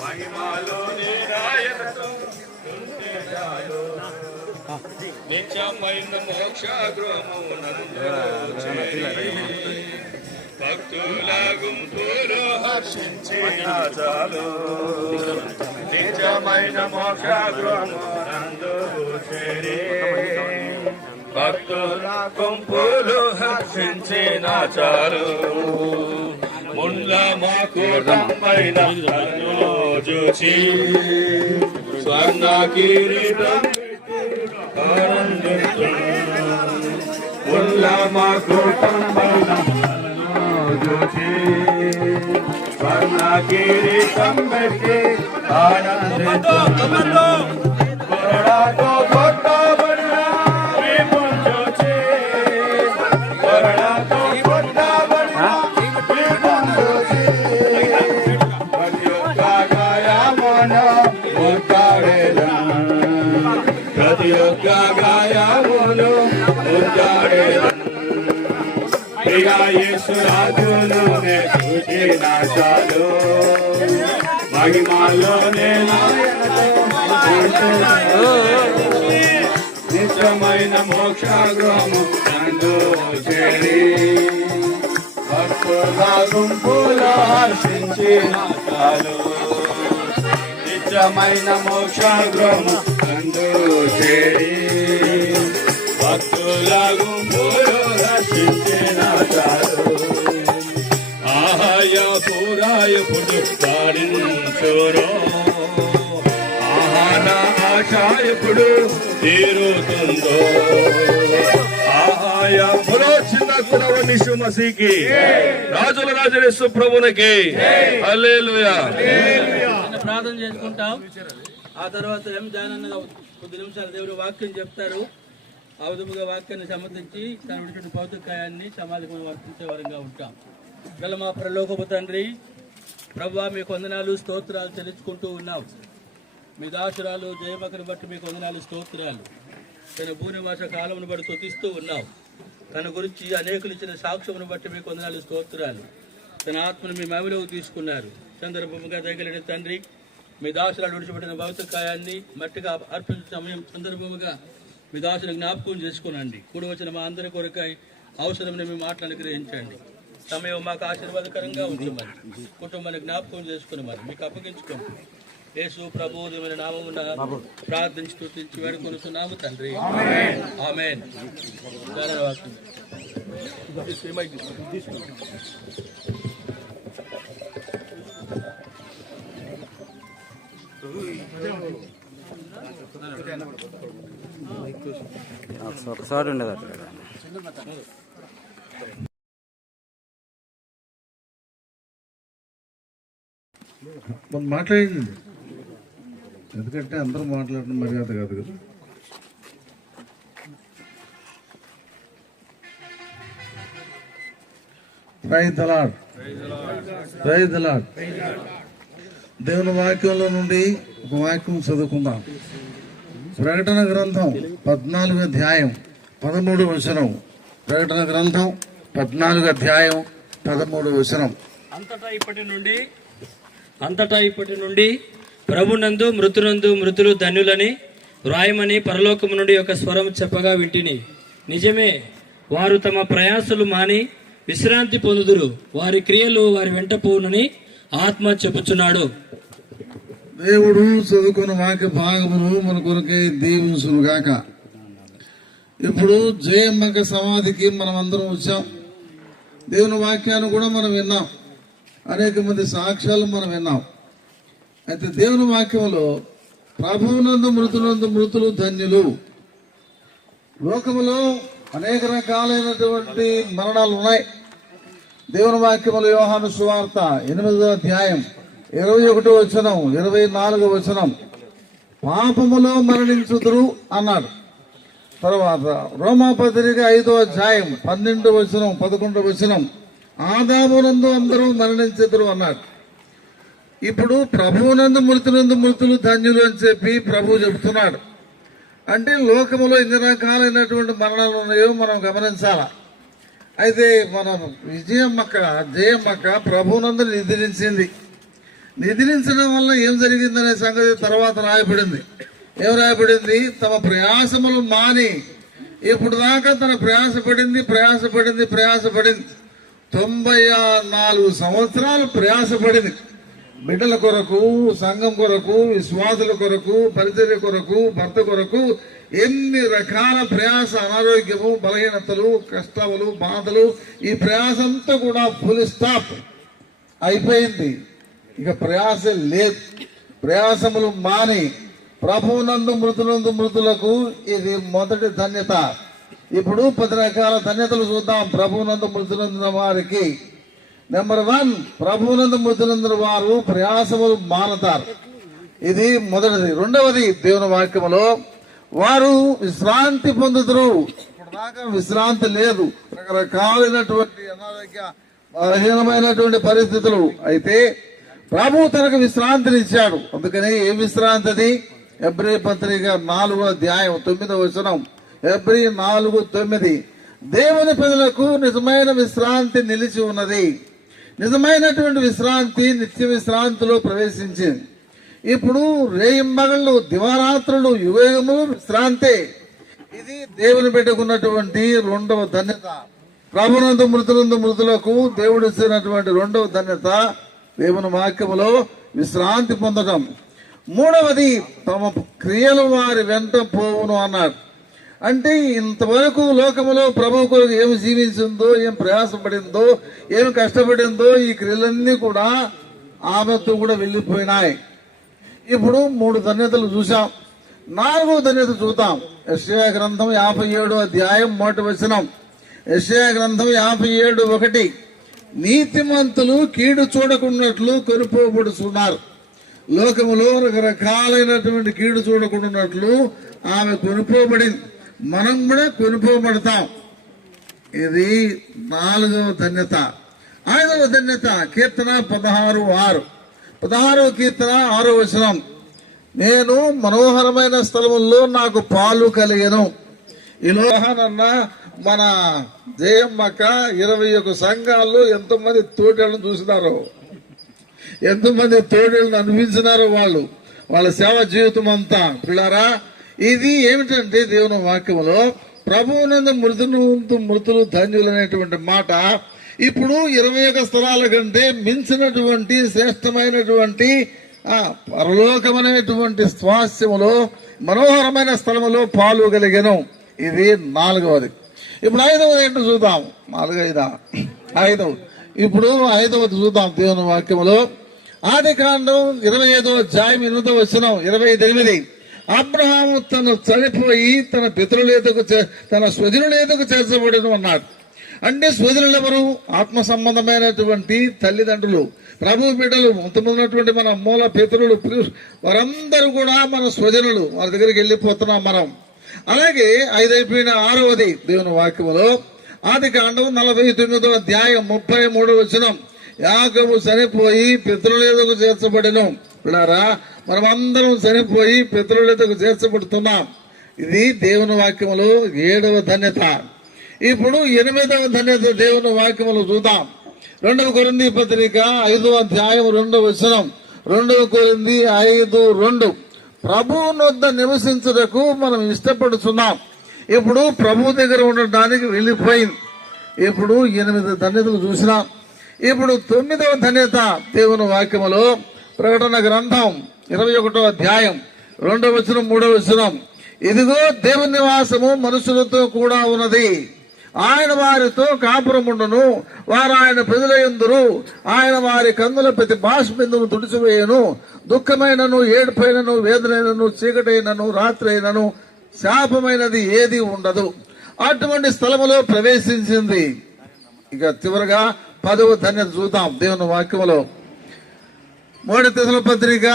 మహిమలో నిరాయనతో నిత్యమైన మోక్షగృహము నందు భక్తుల గుంపులు హర్షించిన చాలు నిత్యమైన మోక్షగృహము నందు చేరి భక్తుల గుంపులు హర్షించిన చాలు ముళ్ళ మాకుటమైన కన్నులో చూచి స్వర్ణ కిరీటం ముళ్ళ మాకుటమైన చూచి స్వర్ణ కిరీటం పెట్టి ఆనందించు కొరడాతో కొట్టబడిన వీపును చూచి కొరడాతో కొట్టబడిన వీపును చూచి ప్రతి ఒక్క గాయమును ముద్దాడేదను ప్రతి ఒక్క గాయమును ముద్దాడేదను ప్రియ యేసు రాజును నే చూచిన చాలు మహిమలోనే నిత్యమైన మోక్షగృహము నందు చేరి భక్తుల గుంపులో హర్షించిన చాలు నిత్యమైన మోక్షగృహము నందు చేరి భక్తుల గుంపులో హర్షించిన చాలు ఆహాయ పూరాయపుడు పాడించురో ఆహాన ఆశ ఎప్పుడు తీరుతుందో ఆహాయ పురోచిన్న కురవనిషు మసీకి రాజుల రాజనేసు ప్రభునికి హల్లెలూయా ప్రార్థన చేసుకుంటాం. ఆ తర్వాత రంజాన్ అన్న కొద్ది నిమిషాలు దేవుడు వాక్యం చెప్తారు. ఆ విధముగా వాక్యాన్ని సమర్థించి తన విడిచిన భౌతికాయాన్ని సమాధికి వర్తించే వరంగా ఉంటాం. గల మా పరలోకపు తండ్రి, ప్రభువా మీకు వందనాలు స్తోత్రాలు చెల్లించుకుంటూ ఉన్నాం. మీ దాసురాలు జయమకను బట్టి మీకు వందనాలు స్తోత్రాలు. తన భూనివాస కాలమును బట్టి స్తుతిస్తూ ఉన్నాం. తన గురించి అనేకులు ఇచ్చిన సాక్ష్యమును బట్టి మీకు వందనాలు స్తోత్రాలు. తన ఆత్మను మీ మహిమలోకి తీసుకున్నారు. సందర్భముగా దయగలిగిన తండ్రి, మీ దాసురాలు విడిచిపెట్టిన భౌతికాయాన్ని మట్టిగా అర్పించిన సమయం సందర్భముగా మీ దాసుని జ్ఞాపకం చేసుకునండి. కూడి వచ్చిన మా అందరి కొరకై అవసరమైన మీ మాటలు అనుగ్రహించండి. సమయం మాకు ఆశీర్వాదకరంగా ఉంచమని, కుటుంబాన్ని జ్ఞాపకం చేసుకున్నామని మీకు అప్పగించుకోండి. యేసు ప్రభువుమైన నామమున ప్రార్థించి స్తుతించి వేడుకొనుచున్నాము తండ్రి, ఆమేన్. ఒకసారి ఉండేది అట్లా మాట్లాడింది, ఎందుకంటే అందరూ మాట్లాడడం మర్యాద కాదు కదా. Praise the Lord, praise the Lord. దేవుని వాక్యంలో నుండి ఒక వాక్యం చదువుకుందాం. ప్రకటన గ్రంథం 14వ అధ్యాయం 13వ వచనం. ప్రకటన గ్రంథం 14వ అధ్యాయం 13వ వచనం. అంతటా ఇప్పటి నుండి ప్రభునందు మృతునందు మృతులు ధన్యులని వ్రాయమని పరలోకము నుండి ఒక స్వరం చెప్పగా వింటిని. నిజమే, వారు తమ ప్రయాసలు మాని విశ్రాంతి పొందుదురు, వారి క్రియలు వారి వెంట పోవునని ఆత్మ చెప్పుచున్నాడు. దేవుడు చదువుకున్న వాక్య భాగమును మన కొరకే దీవించును గాక. ఇప్పుడు జయమ్మక సమాధికి మనం అందరం వచ్చాం. దేవుని వాక్యాన్ని కూడా మనం విన్నాం, అనేక మంది సాక్ష్యాలు మనం విన్నాం. అయితే దేవుని వాక్యంలో ప్రభువునందు మృతులందు మృతులు ధన్యులు. లోకములో అనేక రకాలైనటువంటి మరణాలు ఉన్నాయి. దేవుని వాక్యములో యోహాను సువార్త 8వ అధ్యాయం 21వ వచనం 24వ వచనం, పాపములో మరణించుదురు అన్నాడు. తర్వాత రోమాపత్రిక 5వ అధ్యాయం 12వ వచనం 11వ వచనం, ఆదామునందు అందరూ మరణించుదురు అన్నాడు. ఇప్పుడు ప్రభువునందు మృతులందు మృతులు ధన్యులు అని చెప్పి ప్రభు చెబుతున్నాడు. అంటే లోకములో ఎన్ని రకాలైనటువంటి మరణాలు ఉన్నాయో మనం గమనించాలా. అయితే మన జయమ్మక్క ప్రభువునందు నిద్రించింది. నిద్రించడం వల్ల ఏం జరిగిందనే సంగతి తర్వాత రాయబడింది. ఏం రాయబడింది? తమ ప్రయాసములు మాని, ఇప్పుడు దాకా తన ప్రయాసపడింది 94 సంవత్సరాలు ప్రయాసపడింది. బిడ్డల కొరకు, సంఘం కొరకు, విశ్వాసుల కొరకు, పరిచర్య కొరకు, భర్త కొరకు ఎన్ని రకాల ప్రయాస, అనారోగ్యము, బలహీనతలు, కష్టాలు, బాధలు, ఈ ప్రయాస అంతా కూడా ఫుల్ స్టాప్ అయిపోయింది. ఇక ప్రయాస లేదు. ప్రయాసములు మాని ప్రభువునందు మృతులందు మృతులకు ఇది మొదటి ధన్యత. ఇప్పుడు 10 రకాల ధన్యతలు చూద్దాం ప్రభువునందు మృతులందున వారికి. నెంబర్ 1, ప్రభువునందు మృతులందున వారు ప్రయాసములు మానతారు. ఇది మొదటిది. రెండవది, దేవుని వాక్యములో వారు విశ్రాంతి పొందుతారు. ఇప్పుడు దాకా విశ్రాంతి లేదు, రకరకాలైనటువంటి అనారోగ్య బలహీనమైనటువంటి పరిస్థితులు. అయితే ప్రభు తనకు విశ్రాంతిని ఇచ్చాడు. అందుకని ఏ విశ్రాంతి అది? హెబ్రీ పత్రిక 4వ అధ్యాయం 9వ వచనం. హెబ్రీ 4:9, దేవుని ప్రజలకు నిజమైన విశ్రాంతి నిలిచి ఉన్నది. నిజమైనటువంటి విశ్రాంతి నిత్య విశ్రాంతిలో ప్రవేశించింది. ఇప్పుడు రేయింబగళ్ళు, దివారాత్రులు, యుగములు విశ్రాంతి. ఇది దేవుని పెట్టుకున్నటువంటి రెండవ ధన్యత. ప్రభునందు మృతులందు మృతులకు దేవుడు ఇచ్చినటువంటి రెండవ ధన్యత దేవుని వాక్యములో విశ్రాంతి పొందడం. మూడవది, తమ క్రియలు వారి వెంట పోవును అన్నాడు. అంటే ఇంతవరకు లోకములో ప్రభు కొరకు ఏమి జీవించిందో, ఏం ప్రయాసపడిందో, ఏమి కష్టపడిందో, ఈ క్రియలన్నీ కూడా ఆమెతో కూడా వెళ్ళిపోయినాయి. ఇప్పుడు 3 ధన్యతలు చూసాం. 4వ ధన్యత చూద్దాం. యెషయా గ్రంథం 57వ అధ్యాయం 1వ వచనం. యెషయా గ్రంథం 57:1, నీతిమంతులు కీడు చూడకున్నట్లు కొనుపోబడుతున్నారు. లోకములో రకరకాలైనటువంటి కీడు చూడకుండాన్నట్లు ఆమె కొనుపోబడింది. మనం కూడా కొనుపోబడతాం. ఇది 4వ ధన్యత. 5వ ధన్యత కీర్తన 16:6. 16వ కీర్తన 6వ వచనం, నేను మనోహరమైన స్థలముల్లో నాకు పాలు కలిగెను. ఈ లోహానన్న మన జయమ్మక్క 21 సంఘాల్లో ఎంతమంది తోటలను చూసినారో, ఎంతమంది తోటలను అనిపించినారో వాళ్ళ సేవ జీవితం అంతా. పిల్లారా, ఇది ఏమిటంటే దేవుని వాక్యములో ప్రభువునందు మృతులు ధన్యులు అనేటువంటి మాట ఇప్పుడు 21 స్థలాల కంటే మించినటువంటి శ్రేష్టమైనటువంటి పరలోకమైనటువంటి స్వాస్థ్యములో మనోహరమైన స్థలములో పాలు కలిగెను. ఇది 4వది. ఇప్పుడు 5వది ఏంటో చూద్దాం. 5. ఇప్పుడు 5వది చూద్దాం. దేవుని వాక్యములో ఆదికాండం 25వ అధ్యాయం 8వ వచనం 28, అబ్రహాము తను చనిపోయి తన పితరుల ఎదుకు తన స్వజనుల ఎదుకు చేర్చబడను అన్నాడు. అంటే స్వజనులు ఎవరు? ఆత్మ సంబంధమైనటువంటి తల్లిదండ్రులు, ప్రభు బిడ్డలు, ఉన్నటువంటి మన మూల పితరులు, వారందరూ కూడా మన స్వజనులు. వారి దగ్గరికి వెళ్ళిపోతున్నాం మనం. అలాగే 5 అయిపోయిన 6వది దేవుని వాక్యములో ఆదికాండం 49వ అధ్యాయం 33వ వచనం. యాకోబు చనిపోయి పితరుల ఎదుగు చేర్చబడిను. విన్నారా? మనం అందరం చనిపోయి పితరుల ఎదుగు చేర్చబడుతున్నాం. ఇది దేవుని వాక్యములో 7వ ధన్యత. ఇప్పుడు 8వ ధన్యత దేవుని వాక్యములు చూద్దాం. 2 కొరింథీ పత్రిక 5వ అధ్యాయం 2వ వచనం. 2 కొరింథీ 5:2. ప్రభువు వద్ద నివసించుటకు మనం ఇష్టపడుతున్నాం. ఇప్పుడు ప్రభు దగ్గర ఉండడానికి వెళ్ళిపోయింది. ఇప్పుడు 8 ధన్యతలు చూసినాం. ఇప్పుడు 9వ ధన్యత దేవుని వాక్యములో ప్రకటన గ్రంథం 21వ అధ్యాయం 2వ వచనం 3వ వచనం. ఇదిగో దేవుని నివాసము మనుషులతో కూడా ఉన్నది. ఆయన వారితో కాపురముండును, వారు ఆయన ప్రజలయందురు. ఆయన వారి కన్నుల ప్రతి బాష్పిందును తుడిచివేయను. దుఃఖమైనను, ఏడుపైనను, వేదనైనను, చీకటైనను, రాత్రి అయినను, శాపమైనది ఏది ఉండదు. అటువంటి స్థలములో ప్రవేశించింది. ఇక చివరగా 10వ ధన్యత చూద్దాం దేవుని వాక్యములో. 3 తెస్సలోనికపత్రిక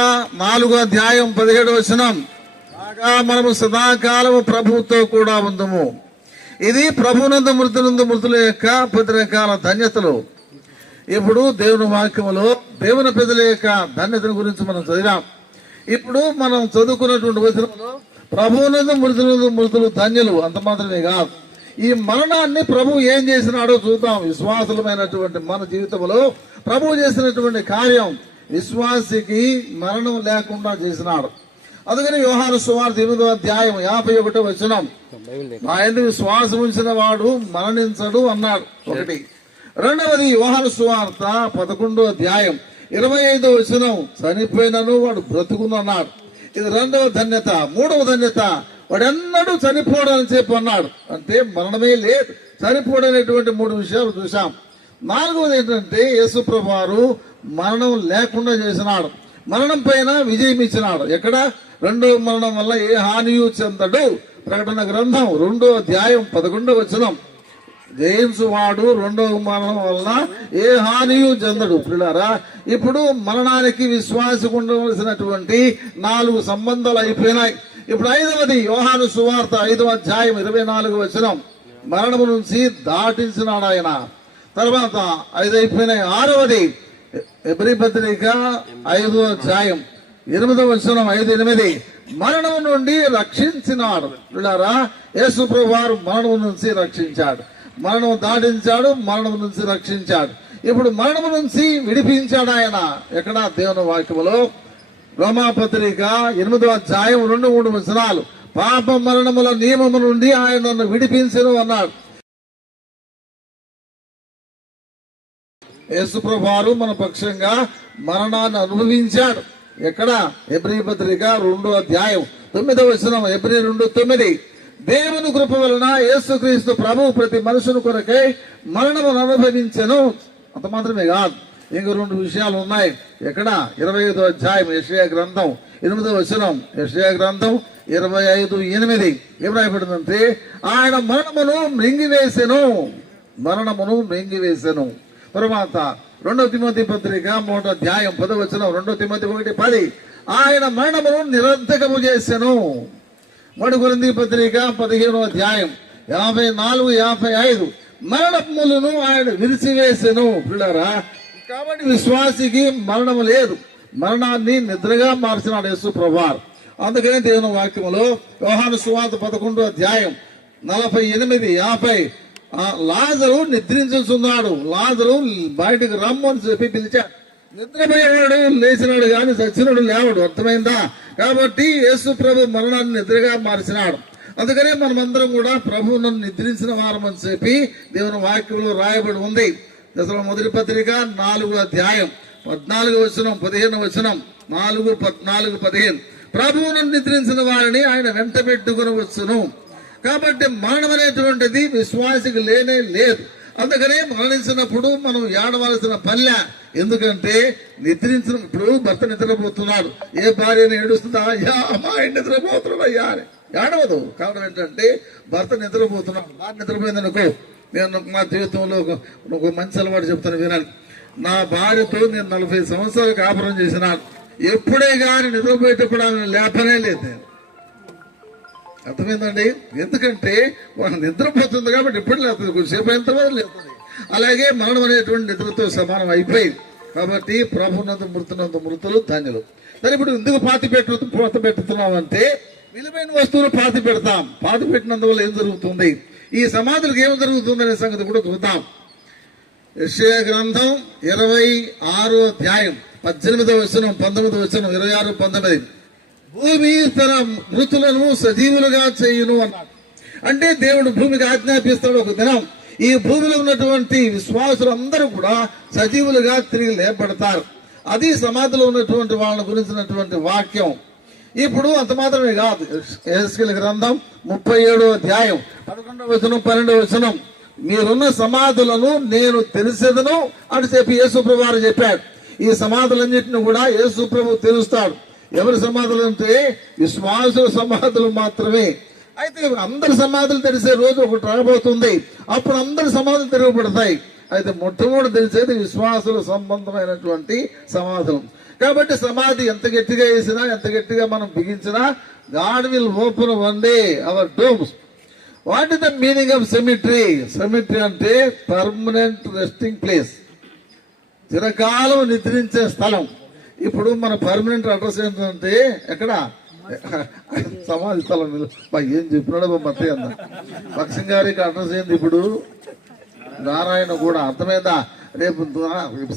4వ అధ్యాయం 17వ వచనం. కాగా మనము సదాకాలము ప్రభువుతో కూడా ఉందము. ఇది ప్రభునందు మృతుల యొక్క 10 రకాల ధన్యతలు. ఇప్పుడు దేవుని వాక్యములో దేవుని ప్రజల యొక్క ధన్యతల గురించి మనం చదివాం. ఇప్పుడు మనం చదువుకున్నటువంటి వచనంలో ప్రభువునందు మృతులు ధన్యులు అంత మాత్రమే కాదు, ఈ మరణాన్ని ప్రభు ఏం చేసినాడో చూద్దాం. విశ్వాసులమైనటువంటి మన జీవితంలో ప్రభు చేసినటువంటి కార్యం విశ్వాసికి మరణం లేకుండా చేసినాడు. అందుకని యోహాను సువార్త 8వ అధ్యాయం 51వ వచనం. ఆయన విశ్వాసం ఉంచిన వాడు మరణించడు అన్నాడు. 1. రెండవది యోహాను సువార్త 11వ అధ్యాయం 25వ వచనం. చనిపోయినను వాడు బ్రతుకును అన్నాడు. ఇది 2వ ధన్యత. 3వ ధన్యత, వాడెన్నడూ చనిపోవడం చెప్పి అన్నాడు. అంటే మరణమే లేదు, చనిపోవడనేటువంటి 3 విషయాలు చూశాం. 4వది ఏంటంటే యేసుప్రభువు వారు మరణం లేకుండా చేసినాడు. మరణం పైన విజయం ఇచ్చినాడు. ఎక్కడ? 2వ మరణం వల్ల ఏ హానియు చెందడు. ప్రకటన గ్రంథం 2వ అధ్యాయం 11వ వచనం. జయించు వాడు 2వ మరణం వల్ల ఏ హానియు చెందడు. పిల్లారా, ఇప్పుడు మరణానికి విశ్వాసం ఉండవలసినటువంటి 4 సంబంధాలు అయిపోయినాయి. ఇప్పుడు 5వది యోహాను సువార్త 5వ అధ్యాయం 24వ వచనం. మరణము నుంచి దాటించినాడు ఆయన. తర్వాత 5 అయిపోయినాయి. 6వది హెబ్రీ పత్రిక 5వ అధ్యాయం 8వ వచనం. 5:8 మరణం నుండి రక్షించినాడు. పిల్లారా, యేసు ప్రభువు వారు మరణం నుంచి రక్షించాడు, మరణం దాటించాడు, మరణం నుంచి రక్షించాడు. ఇప్పుడు మరణం నుంచి విడిపించాడు ఆయన. ఎక్కడ? దేవుని వాక్యములో రోమాపత్రిక 8వ అధ్యాయం 2-3 వచనాలు. పాప మరణముల నియమము నుండి ఆయన నన్ను విడిపించెను అన్నాడు. యేసుప్రభువు వారు మన పక్షంగా మరణాన్ని అనుభవించాడు. ఎక్కడ? హెబ్రీ పత్రిక 2వ అధ్యాయం 9వ వచనం. హెబ్రీ 2:9. దేవుని కృప వలన యేసుక్రీస్తు ప్రభువు ప్రతి మనుషుని కొరకై మరణమును అనుభవించెను. అంత మాత్రమే కాదు, ఇంక 2 విషయాలు ఉన్నాయి. ఎక్కడ? 25వ అధ్యాయం యెషయా గ్రంథం 8వ వచనం. యెషయా గ్రంథం 25:8 ఏం రాయబడిందంటే, ఆయన మరణమును మృంగివేసెను. మరణమును మృంగివేసెను. తర్వాత 2వ తిమోతి పత్రిక 3వ అధ్యాయం 10వ వచనం. 2వ తిమోతి 1:10 ఆయన మరణమును నిరర్థకము చేసెను. 3 కొరింథీ పత్రిక 15వ అధ్యాయం 54-55 మరణములను ఆయన విరిచివేసెను. పిల్లరా, కాబట్టి విశ్వాసికి మరణము లేదు, మరణాన్ని నిద్రగా మార్చినాడు యేసు ప్రభువారు. అందుకనే దేవుని వాక్యములో యోహాను సువార్త 11వ అధ్యాయం 48-50 లాజరు నిద్రించుతున్నాడు, లాజరు బయటకు రమ్మని చెప్పి పిలిచాడు. నిద్రపోయేవాడు లేచినాడు కానీ చచ్చినాడు లేవాడు. అర్థమైందా? కాబట్టి యేసు ప్రభు మరణాన్ని నిద్రగా మార్చినాడు. అందుకనే మనమందరం కూడా ప్రభువు నన్ను నిద్రించిన వారం అని చెప్పి దేవుని వాక్యంలో రాయబడి ఉంది. దశలో మొదటి పత్రిక 4వ అధ్యాయం 14వ వచనం 15వ వచనం. 4:14-15 ప్రభువును నిద్రించిన వారిని ఆయన వెంట పెట్టుకుని వచ్చును. కాబట్టి మరణం అనేటువంటిది విశ్వాసికి లేనే లేదు. అందుకనే మరణించినప్పుడు మనం ఏడవలసిన పల్లె. ఎందుకంటే నిద్రించినప్పుడు భర్త నిద్రపోతున్నాడు, ఏ భార్యను ఏడుస్తుందా? అయ్యా అమ్మా నిద్రపోతున్నాడు అయ్యా అని ఏడవదు. కారణం ఏంటంటే భర్త నిద్రపోతున్నాడు. భార్య నిద్రపోయిందనుకో నేను నా జీవితంలో ఒక మంచి అలవాటు చెప్తాను వినాలి. నా భార్యతో నేను 40 సంవత్సరాలు కాపురం చేసినాను. ఎప్పుడే కానీ నిద్రపోయేటప్పుడు ఆమె లేపనే లేదు. అర్థమైందండి? ఎందుకంటే వాళ్ళు నిద్రపోతుంది కాబట్టి ఎప్పుడు లేస్తుంది, కొద్దిసేపు అయిన తర్వాత లేస్తుంది. అలాగే మరణం అనేటువంటి నిద్రతో సమానం అయిపోయింది. కాబట్టి ప్రభునందు మృతులు ధన్యులు. సరే, ఇప్పుడు ఎందుకు పాతి పెడుతున్నాం అంటే విలువైన వస్తువులు పాతి పెడతాం. పాతి పెట్టినందువల్ల ఏం జరుగుతుంది, ఈ సమాధులకు ఏం జరుగుతుంది అనే సంగతి కూడా చూద్దాం. యెషయా గ్రంథం 26వ అధ్యాయం 18వ వచనం, 19వ వచనం, 26, 19. భూమి తన మృతులను సజీవులుగా చేయును అన్నాడు. అంటే దేవుడు భూమికి ఆజ్ఞాపిస్తాడు ఒక దినం ఈ భూమిలో ఉన్నటువంటి విశ్వాసులందరూ కూడా సజీవులుగా తిరిగి లేపడతారు. అది సమాధిలో ఉన్నటువంటి వాళ్ళని గురించినటువంటి వాక్యం. ఇప్పుడు అంత మాత్రమే కాదు, యెహెజ్కేలు గ్రంథం 37వ అధ్యాయం 11వ వచనం, 12వ వచనం, మీరున్న సమాధులను నేను తెలిసేదను అని చెప్పి యేసుప్రభు వారు చెప్పాడు. ఈ సమాధులన్నింటినీ కూడా యేసుప్రభు తెలుస్తాడు. ఎవరి సమాధులు అంటే విశ్వాసుల సమాధులు మాత్రమే. అయితే అందరి సమాధులు తెలిసే రోజు ఒకటి రాబోతుంది. అప్పుడు అందరి సమాధులు తిరగబడతాయి. అయితే మొట్టమొదటి తెలిసేది విశ్వాసుల సంబంధమైనటువంటి సమాధులు. కాబట్టి సమాధి ఎంత గట్టిగా వేసినా, ఎంత గట్టిగా మనం బిగించినా, God will open one day our tombs. What is the meaning of cemetery? Cemetery అంటే పర్మనెంట్ రెస్టింగ్ ప్లేస్, చిరకాలం నిద్రించే స్థలం. ఇప్పుడు మన పర్మనెంట్ అడ్రస్ ఏంటంటే ఎక్కడ? సమాధి స్థలం. ఏం చెప్పినాడో మత్తయ్య అన్న పక్షం గారికి అడ్రస్ ఏంది ఇప్పుడు? నారాయణ కూడా. అర్థమైందా? రేపు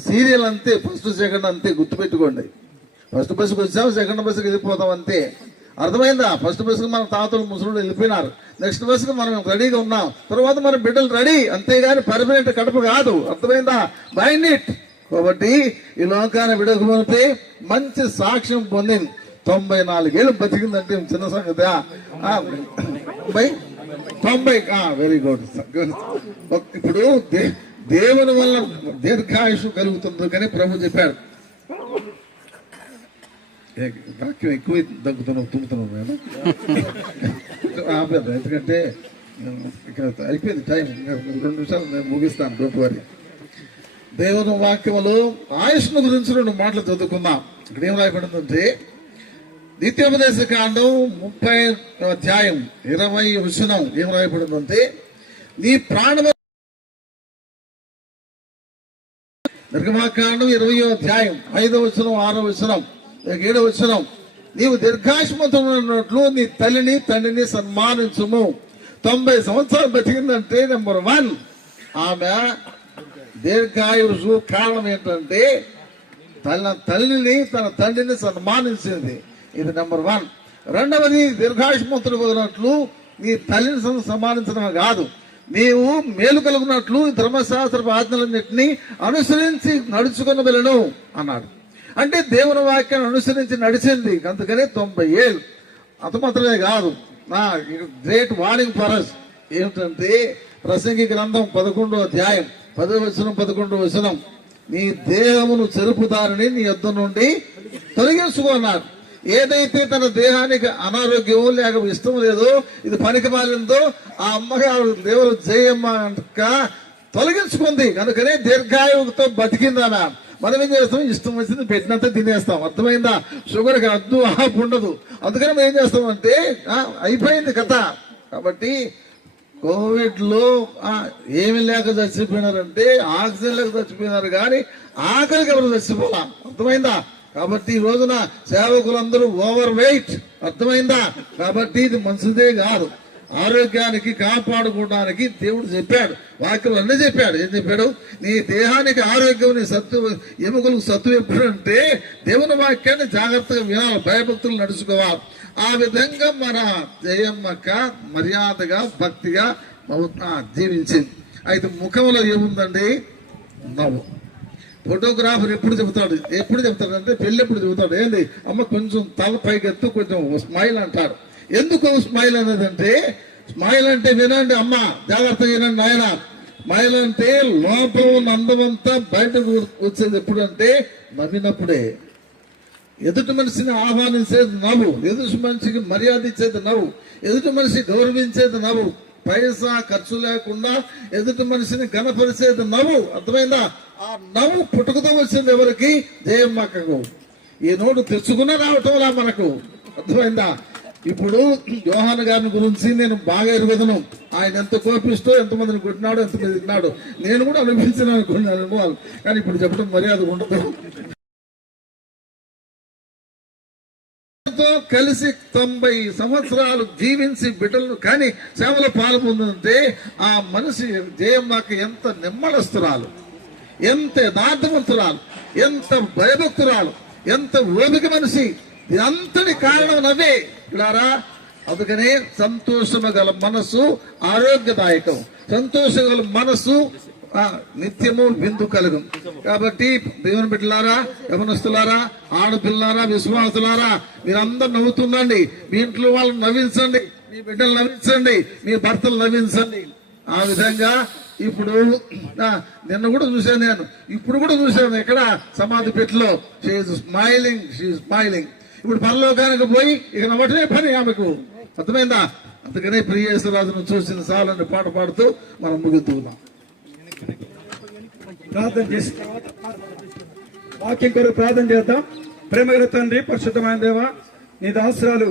సీరియల్ అంతే, ఫస్ట్ సెకండ్ అంతే, గుర్తుపెట్టుకోండి. ఫస్ట్ బస్సుకి వచ్చాం, సెకండ్ బస్సుకి వెళ్ళిపోతాం అంతే. అర్థమైందా? ఫస్ట్ బస్సుకి మన తాతలు ముసలు వెళ్ళిపోయినారు, నెక్స్ట్ బస్సుకి మనం రెడీగా ఉన్నాం, తర్వాత మన బిడ్డలు రెడీ, అంతేగాని పర్మనెంట్ కడప కాదు. అర్థమైందా? Mind it. కాబట్టి ఈ లోకాన్ని విడకపోతే మంచి సాక్ష్యం పొందింది. 94 ఏళ్ళు బతికిందంటే చిన్న సంగతి. 90 వెరీ గుడ్. ఇప్పుడు దేవుని వల్ల దీర్ఘాయుషు కలుగుతుంది కానీ ప్రభు చెప్పాడు. వాక్యం ఎక్కువ దగ్గుతున్నావు, తుమ్ముతున్నావు నేను ఆపేద్దాం, ఎందుకంటే అయిపోయింది టైం. 2 నిమిషాలు నేను ముగిస్తాను, డోంట్ వరీ. దేవుని వాక్యములో ఆయుష్ను గురించి 2 మాటలు చదువుకుందాం. ఇక్కడ ఏం రాయబడిందంటే ద్వితీయోపదేశ కాండం 30వ అధ్యాయం 20వ వచనం ఏం రాయబడిందంటే, నీ ప్రాణము. నిర్గమాకాండం 20వ అధ్యాయం 5వ వచనం, 6వ వచనం, 7వ వచనం, నీవు దీర్ఘాయుష్మంతున్నట్లు నీ తల్లిని తండ్రిని సన్మానించుము. 90 సంవత్సరాలు బతికిందంటే నెంబర్ 1 ఆమె దీర్ఘాయుషు. కారణం ఏంటంటే తన తల్లిని తన తండ్రిని సన్మానించింది. ఇది నెంబర్ 1. రెండవది, దీర్ఘాయుష్మంతుడు పోయినట్లు నీ తల్లిని సన్మానించడం కాదు, నీవు మేలు కలుగునట్లు ధర్మశాస్త్ర ఆజ్ఞలన్నింటినీ అనుసరించి నడుచుకుని వెళ్ళను అన్నాడు. అంటే దేవుని వాక్యాన్ని అనుసరించి నడిచింది, అందుకనే 90 ఏళ్ళు. అంత మాత్రమే కాదు, నా గ్రేట్ వార్నింగ్ ఫర్ us ఏమిటంటే ప్రసంగి గ్రంథం 11వ అధ్యాయం 10వ వచనం, 11వ వచనం, నీ దేహమును చెరుపుదారిని నీ యొద్ద నుండి తొలగించుకున్నాడు. ఏదైతే తన దేహానికి అనారోగ్యం లేక ఇష్టం లేదో, ఇది పనికి మాలిందో, ఆ అమ్మగారు దేవుడు జయమ్మ తొలగించుకుంది. కనుకనే దీర్ఘాయువుతో బతికిందానా. మనం ఏం చేస్తాం? ఇష్టం వచ్చింది పెట్టినంత తినేస్తాం. అర్థమైందా? షుగర్కి అద్దు ఆపు ఉండదు. అందుకని మనం ఏం చేస్తామంటే అయిపోయింది కథ. కాబట్టి కోవిడ్ లో ఏమి లేక చచ్చిపోయినారంటే ఆక్సిజన్ లేక చచ్చిపోయినారు, కానీ ఆకలికి ఎవరు చచ్చిపోలా. అర్థమైందా? కాబట్టి ఈ రోజున సేవకులందరూ ఓవర్ వెయిట్. అర్థమైందా? కాబట్టి ఇది మంచిదే కాదు. ఆరోగ్యానికి కాపాడుకోవడానికి దేవుడు చెప్పాడు, వాక్యం అన్నీ చెప్పాడు. ఏం చెప్పాడు? నీ దేహానికి ఆరోగ్యం, నీ సత్తు, ఎముకలకు సత్తు ఎప్పుడంటే దేవుని వాక్యాన్ని జాగ్రత్తగా వినాలి, భయభక్తులు నడుచుకోవాలి. ఆ విధంగా మన జయమ్మక్క మర్యాదగా భక్తిగా జీవించింది. అయితే ముఖంలో ఏముందండి? నవ్వు. ఫోటోగ్రాఫర్ ఎప్పుడు చెప్తాడంటే పెళ్ళి ఎప్పుడు చెబుతాడు, ఏంది అమ్మ కొంచెం తల పైకెత్తు, కొంచెం స్మైల్ అంటాడు. ఎందుకు స్మైల్ అనేదంటే, స్మైల్ అంటే వినండి అమ్మ, జాగ్రత్తగా వినండి నాయన. స్మైల్ అంటే లోపల ఉన్న అందమంతా బయటకు వచ్చేది ఎప్పుడంటే నవ్వినప్పుడే. ఎదుటి మనిషిని ఆహ్వానించేది నవ్వు, ఎదుటి మనిషికి మర్యాద ఇచ్చేది నవ్వు, ఎదుటి మనిషి గౌరవించేది నవ్వు. పైసా ఖర్చు లేకుండా ఎదుటి మనిషిని ఘనపరిచేది నవ్వు. అర్థమైందా? ఆ నవ్వు పుట్టుకతో వచ్చింది ఎవరికి? జయమ్మక్కకు. ఈ నోటు తెచ్చుకున్నా రావటంలా మనకు. అర్థమైందా? ఇప్పుడు యోహాన్ గారిని గురించి నేను బాగా ఎరుగుదను. ఆయన ఎంత కోపిస్తూ ఎంతమందిని కొట్టినాడు, ఎంతమంది తిన్నాడు నేను కూడా అనిపించిన అనుకున్నాను అనుభవాలు. కానీ ఇప్పుడు చెప్పడం మర్యాద ఉండదు. కలిసి 90 సంవత్సరాలు జీవించి బిడ్డలను కానీ సేవలో పాల్పొందంటే ఆ మనిషి జయమ్మకి ఎంత నిమ్మళస్తురాలు, ఎంత యథార్థవంతురాలు, ఎంత భయభక్తురాలు, ఎంత ఓపిక మనిషి. అంతటి కారణం నవ్వే ఇలారా. అందుకనే సంతోషము గల మనసు ఆరోగ్యదాయకం, సంతోషం గల మనసు నిత్యము విందు కలుగు. కాబట్టి దేవుని బిడ్డలారా, యవనస్తులారా, ఆడపిల్లారా, విశ్వాసులారా, మీరందరూ నవ్వుతుండండి. మీ ఇంట్లో వాళ్ళని నవ్వించండి, మీ బిడ్డలు నవ్వించండి, మీ భర్తలు నవ్వించండి. ఆ విధంగా ఇప్పుడు నిన్న కూడా చూశాను, నేను ఇప్పుడు కూడా చూశాను. ఇక్కడ సమాధి పెట్టిలో షీఈ్ స్మైలింగ్. ఇప్పుడు పరలోకానికి పోయి ఇక నవ్వటమే పని ఆమెకు. అర్థమైందా? అందుకనే ప్రియేశ్వరాజును చూసిన సాలని పాట పాడుతూ మనం ముగిద్దుకున్నాం. ప్రార్థన చేసి వాక్యం కొరకు ప్రార్థన చేద్దాం. ప్రేమగల తండ్రి, పరిశుద్ధమైన దేవ, నీ దాసురాలు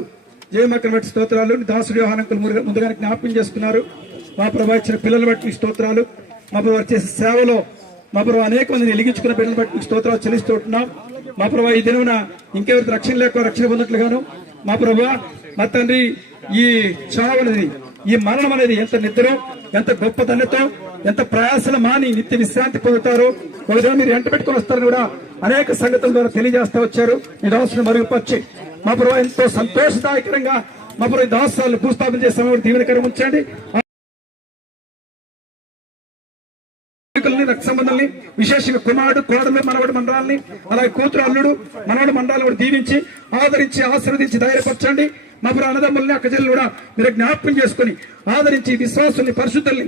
జయమక్కను బట్టి స్తోత్రాలు. నీ దాసుడు యోహానంకులు ముందుగానే జ్ఞాపకం చేసుకున్నారు. మా ప్రభావ ఇచ్చిన పిల్లలు బట్టి స్తోత్రాలు. మా ప్రభావ చేసే సేవలో మా ప్రభావ అనేక మందిని వెలిగించుకున్న బిడ్డలు బట్టి స్తోత్రాలు చెల్లిస్తూ ఉంటున్నాం. మా ప్రభావ ఈ దినమున ఇంకెవరికి రక్షణ లేక రక్షణ పొందట్లుగాను మా ప్రభావ మా తండ్రి ఈ చావు అనేది, ఈ మరణం అనేది ఎంత నిద్రం, ఎంత గొప్ప ధన్యత, ఎంత ప్రయాసలు మాని నిత్య విశ్రాంతి పొందుతారు. ఒకవేళ మీరు ఎంట పెట్టుకుని వస్తారని కూడా అనేక సంగతుల ద్వారా తెలియజేస్తా వచ్చారు. ఈ దాసును మరుగుపరిచి మా ప్రభావ ఎంతో సంతోషదాయకరంగా మా ప్రభావ దాసాలను భూస్థాపన చేసే దీవెనకరం ఉంచండి. రక్త సంబంధాలని, విశేషంగా కుమారుడు, కోడలు, మనవడు మండలాన్ని, అలాగే కూతురు, అల్లుడు, మనవడు మండలాన్ని కూడా దీవించి ఆదరించి ఆశీర్వదించి ధైర్యపరచండి. మా ప్రభు అన్నదమ్ముల్ని, అక్కచెల్ని కూడా మీరు జ్ఞాపకం చేసుకుని ఆదరించి విశ్వాసుల్ని, పరిశుద్ధుల్ని,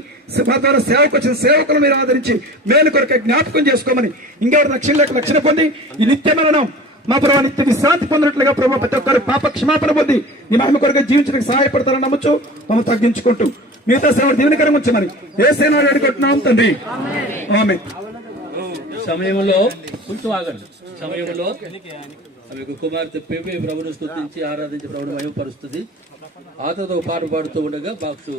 మా ద్వారా సేవకు వచ్చిన సేవకులు మీరు ఆదరించి మేలు కొరకే జ్ఞాపకం చేసుకోమని, ఇంకెవరు రక్షణ లేక రక్షణ పొంది ఈ నిత్య మరణం మా ప్రభావ నిత్య విశ్రాంతి పొందినట్లుగా ప్రభావ ప్రతి ఒక్కరు పాప క్షమాపణ పొంది ఈ మహిమ కొరకు జీవించడానికి సహాయపడతారని నమ్మచ్చు. మమ్మల్ని తగ్గించుకుంటూ మిగతా సేవ దీవెనకరం ఉంచమని యేసయ్య అడుగుతున్నాం తండ్రి. ఆమేన్. సమయంలో కొంచెం ఆగండి. సమయంలో ఆమెకు కుమార్తె పేపే ప్రభును స్తుతించి ఆరాధించి ప్రభును మహిమపరుస్తుంది. ఆతతో పాట పాడుతూ ఉండగా బాక్స్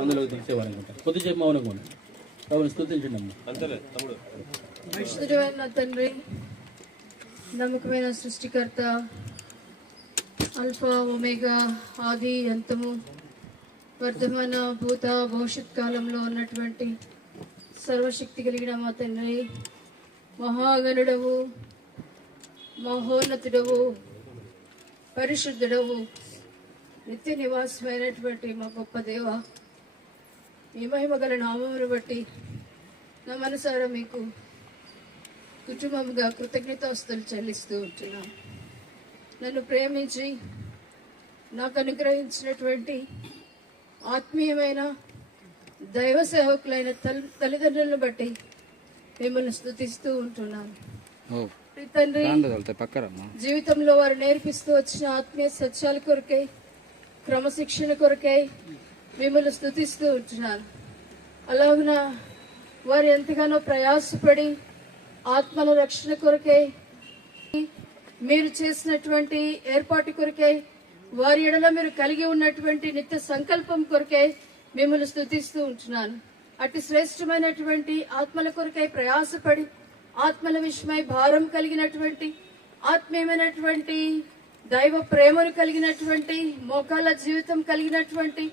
అందులోకి దించేవారు అనుకుంటారు. కొద్దిసేపు మౌనంగా ఉండి ప్రభుని స్తుతించండి అమ్మ. తండ్రి, నమ్మకమైన సృష్టికర్త, అల్ఫా ఒమేగా, ఆది అంతము, వర్ధమాన భూత భవిష్యత్ కాలంలో ఉన్నటువంటి సర్వశక్తి కలిగిన మా తండ్రి, మహాగణుడవు, మహోన్నతుడవు, పరిశుద్ధుడవు, నిత్య నివాసమైనటువంటి మా గొప్ప దేవ, మీ మహిమ గల నామమును బట్టి నా మనసారా మీకు కుటుంబంగా కృతజ్ఞతాస్తులు చెల్లిస్తూ ఉంటున్నాను. నన్ను ప్రేమించి నాకు అనుగ్రహించినటువంటి ఆత్మీయమైన దైవ సేవకులైన తల్లిదండ్రులను బట్టి మిమ్మల్ని స్తుతిస్తూ ఉంటున్నాను. తండ్రి, జీవితంలో వారు నేర్పిస్తూ వచ్చిన ఆత్మీయ సత్యాల కొరకై, క్రమశిక్షణ కొరకై మిమ్మల్ని స్తుతిస్తూ ఉంటున్నాను. అలాగున వారు ఎంతగానో ప్రయాసపడి ఆత్మల రక్షణ కొరకై, మీరు చేసినటువంటి ఏర్పాటు కొరకై, వారి ఎడల మీరు కలిగి ఉన్నటువంటి నిత్య సంకల్పం కొరకై మిమ్మల్ని స్తుతిస్తూ ఉంటున్నాను. అటు శ్రేష్టమైనటువంటి ఆత్మల కొరకై ప్రయాసపడి, ఆత్మల విషయమై భారం కలిగినటువంటి, ఆత్మీయమైనటువంటి దైవ ప్రేమను కలిగినటువంటి, మోకాళ్ళ జీవితం కలిగినటువంటి,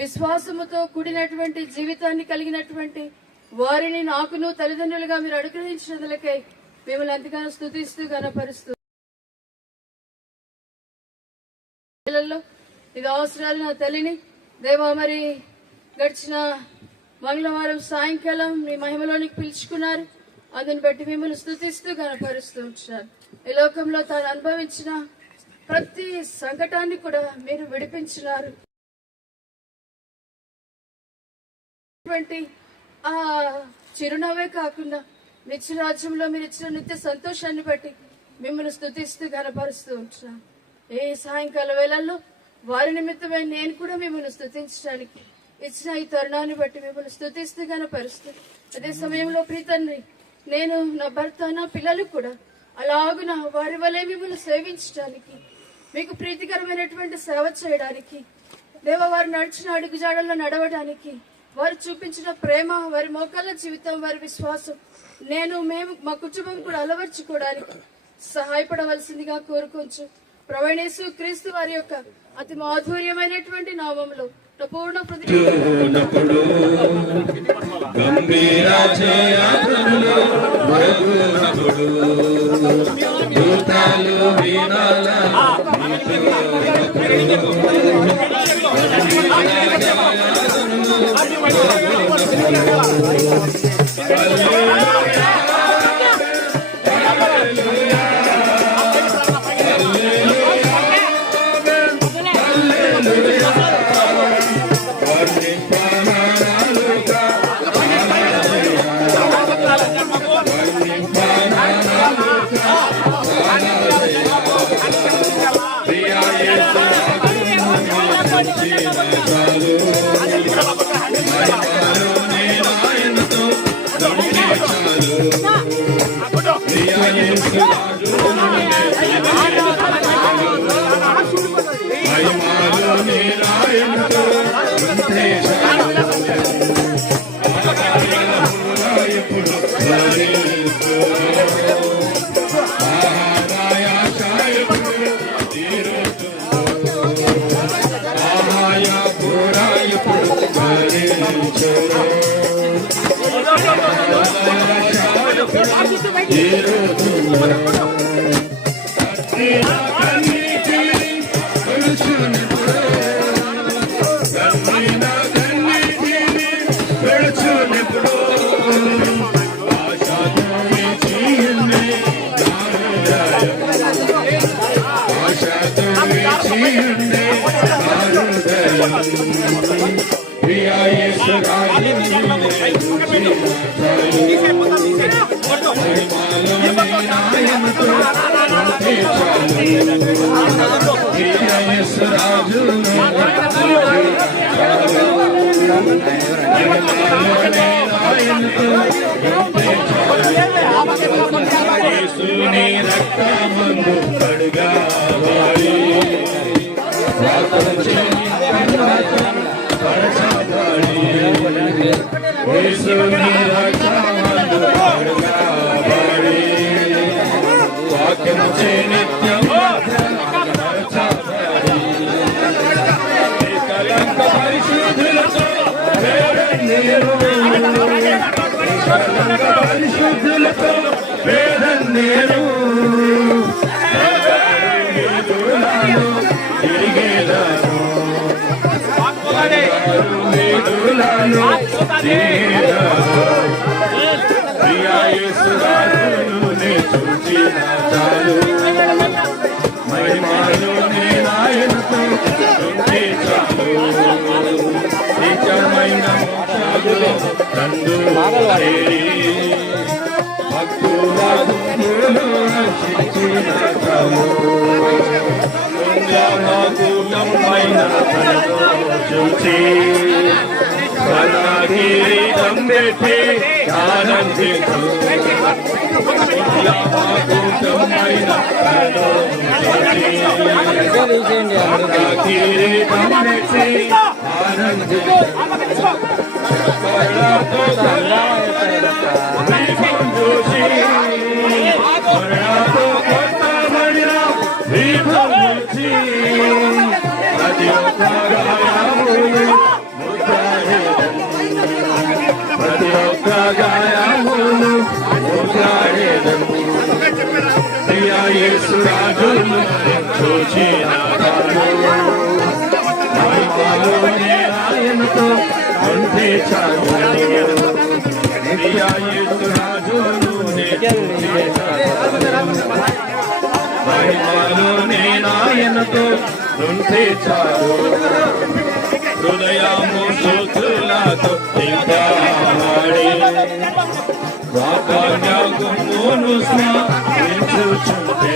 విశ్వాసముతో కూడినటువంటి జీవితాన్ని కలిగినటువంటి వారిని నాకును తల్లిదండ్రులుగా మీరు అనుగ్రహించినందులకై మిమ్మల్ని ఎంతగానో స్తుతిస్తూ గణపరుస్తూ, ఇది అవసరాలు నా తల్లిని దేవా, మరి గడిచిన మంగళవారం సాయంకాలం మీ మహిమలోనికి పిలుచుకున్నారు. అందుని బట్టి మిమ్మల్ని స్తుతిస్తూ గణపరుస్తూ ఉంటున్నారు. ఈ లోకంలో తాను అనుభవించిన ప్రతి సంకటాన్ని కూడా మీరు విడిపించినారు. ఆ చిరునవ్వే కాకుండా నిత్య రాజ్యంలో మీరు ఇచ్చిన నిత్య సంతోషాన్ని బట్టి మిమ్మల్ని స్తుతిస్తూ గణపరుస్తూ ఉంటున్నాను. ఏ సాయంకాల వేళల్లో వారి నిమిత్తమై నేను కూడా మిమ్మల్ని స్తుతించడానికి ఇచ్చిన ఈ తరుణాన్ని బట్టి మిమ్మల్ని స్తుతిస్తూ కనపరుస్తూ, అదే సమయంలో ప్రీతండ్రి, నేను నా భర్త నా పిల్లలు కూడా అలాగున వారి వలె మిమ్మల్ని సేవించడానికి, మీకు ప్రీతికరమైనటువంటి సేవ చేయడానికి, దేవ వారు నడిచిన అడుగుజాడల్లో నడవడానికి, వారు చూపించిన ప్రేమ, వారి మోకాళ్ళ జీవితం, వారి విశ్వాసం మేము మా కుటుంబం కూడా అలవర్చుకోవడానికి సహాయపడవలసిందిగా కోరుకోవచ్చు. ప్రవీణేశు క్రీస్తు వారి యొక్క అతి మాధుర్యమైనటువంటి నామంలో పూర్ణ హృదయము సూత్రులతో వాక్యమును స్మరించుచుంటే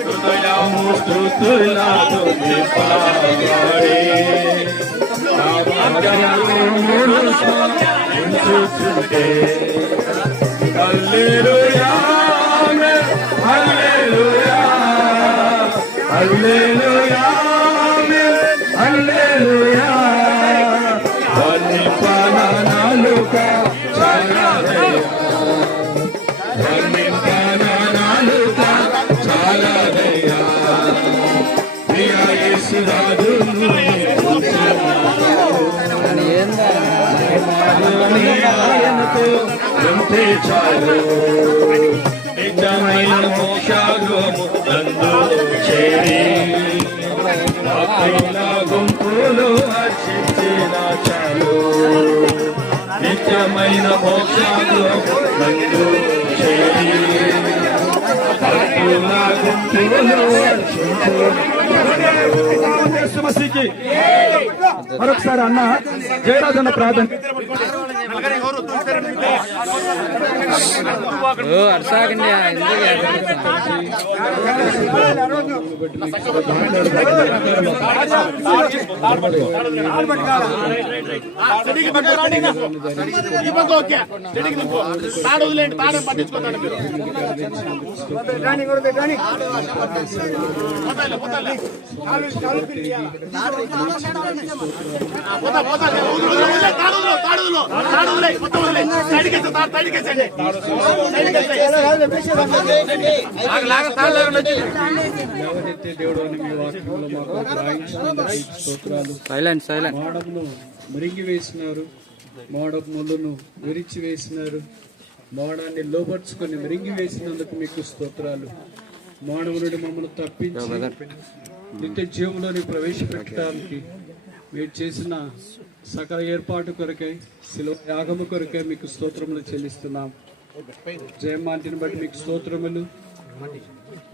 హృదయము స్తుతులతో నింపబడి హల్లెలూయా హల్లెలూయా హల్లెలూయా హల్లెలూయా అన్ని ప్రాణాలుగా ప్రాణాలుగా చాలదయ్యా ప్రియా యేసు రాజు ఎంతే చాలు నిజమైన మోక్షాలు నందు చేరి గుంపులు హర్షించిన చాలు నిత్యమైన మోక్షాలు నందు చేరి గుంపులు మసీకి మరొకసారి అన్న జయరాజ్ అన్న ప్రార్థన అర్సాకండి మాడమును మరింగి వేసినారు, మాడపు ముళ్ళను విరిచి వేసినారు, మాడాన్ని లోపరుచుకొని మరింగి వేసినందుకు మీకు స్తోత్రాలు. మానవు నుండి మమ్మల్ని తప్పించి నిత్య జీవంలోని ప్రవేశపెట్టడానికి మీరు చేసిన సకల ఏర్పాటు కొరకై శిలువ యాగము కొరకై మీకు స్తోత్రములు చెల్లిస్తున్నాం. జయమాంటిని బట్టి మీకు స్తోత్రములు.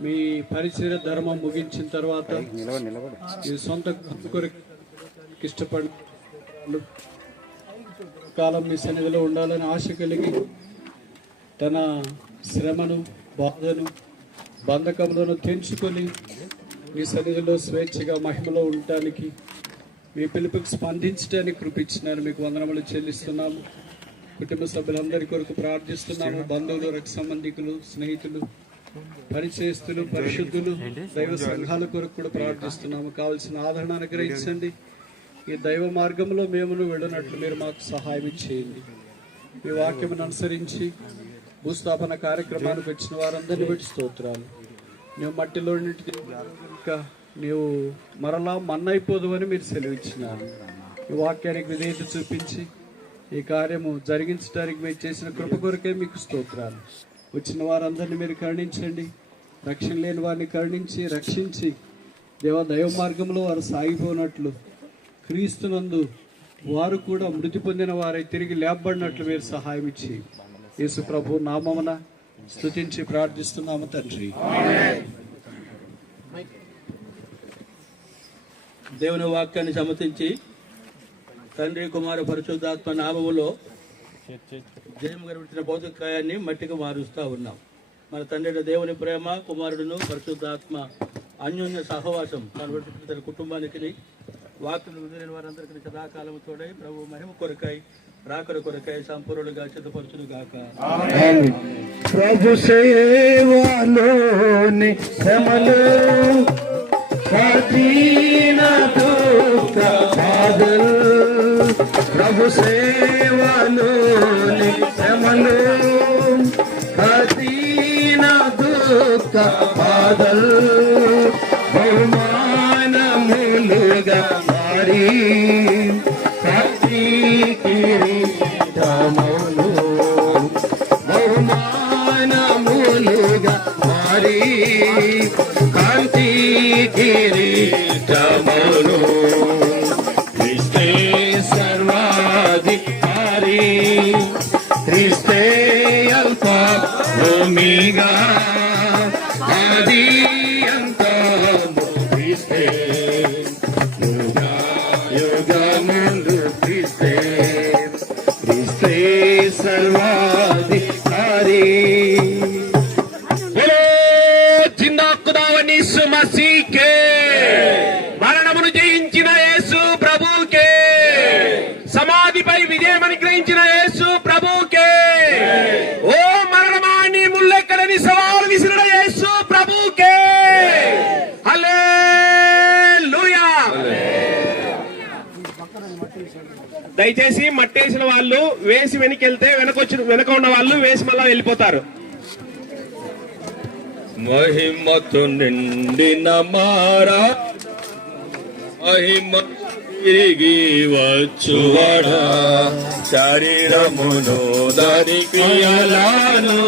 మీ పరిచయ ధర్మం ముగించిన తర్వాత మీ సొంత కొరకు ఇష్టపడి కాలం మీ సన్నిధిలో ఉండాలని ఆశ కలిగి తన శ్రమను బాధను బంధకములను తెంచుకొని మీ సన్నిధిలో స్వేచ్ఛగా మహిమలో ఉండటానికి మీ పిలుపుకి స్పందించడానికి కృపించినారు. మీకు వందనములు చెల్లిస్తున్నాము. కుటుంబ సభ్యులందరి కొరకు ప్రార్థిస్తున్నాము. బంధువులు, రక్త సంబంధికులు, స్నేహితులు, పరిచయస్తులు, పరిశుద్ధులు, దైవ సంఘాల కొరకు కూడా ప్రార్థిస్తున్నాము. కావలసిన ఆదరణ అనుగ్రహించండి. ఈ దైవ మార్గంలో మేమును వెళ్ళినట్లు మీరు మాకు సహాయం చేయండి. మీ వాక్యమును అనుసరించి భూస్థాపన కార్యక్రమానికి వచ్చిన వారందరినీ బట్టి స్తోత్రాలు. నువ్వు మట్టిలో నీవు మరలా మన్నైపోదు అని మీరు సెలవిచ్చినారు. ఈ వాక్యానికి విధేయత చూపించి ఈ కార్యము జరిగించడానికి మీరు చేసిన కృప కొరకే మీకు స్తోత్రాలు. వచ్చిన వారందరినీ మీరు కరుణించండి. రక్షణ లేని వారిని కరుణించి రక్షించి దైవ మార్గంలో వారు సాగిపోయినట్లు క్రీస్తునందు వారు కూడా మృతి పొందిన వారై తిరిగి లేపబడినట్లు మీరు సహాయం ఇచ్చి యేసు ప్రభు నామమున స్తుతించి ప్రార్థిస్తున్నాము తండ్రి. దేవుని వాక్యాన్ని సమ్మతించి తండ్రి కుమార పరిశుద్ధాత్మ నామములో జయము గర్వించిన భౌతికాయాన్ని మట్టికి మారుస్తూ ఉన్నాం. మన తండ్రి దేవుని ప్రేమ, కుమారుడును పరిశుద్ధాత్మ అన్యోన్య సహవాసం తన కుటుంబానికి వాక్యం వదిలిన వారందరికీ సదాకాలం తోడై ప్రభు మహిమ కొరకై రాకడ కొరకై సంపూర్ణులుగా సిద్ధపరచును గాక. ప్రభు సేవలోని శ్రమలు కఠిన దుఃఖ బాధలు, ప్రభు సేవలోని శ్రమలు కఠిన దుఃఖ బాధలు బహుమానములుగా మారి కిరీటములు బహుమానములుగా మారి కాంతి కిరీటములు క్రీస్తే సర్వాధికారి, క్రీస్తే అల్ఫా ఓమేగా ఆది అంతము, క్రీస్తే యుగములు, క్రీస్తే క్రీస్తే సర్వాధికారి. జిందా ఖుదావని యీసు మసీహ్ కే, మరణమును జయించిన యేసు ప్రభుకే. దయచేసి మట్టేసిన వాళ్ళు వేసి వెనకెళ్తే వెనక ఉన్న వాళ్ళు వేసి మళ్ళా వెళ్ళిపోతారు. మహిమతో నిండిన మారా మహిమ తిరిగి వచ్చువాడా శరీరమును దాని క్రియలను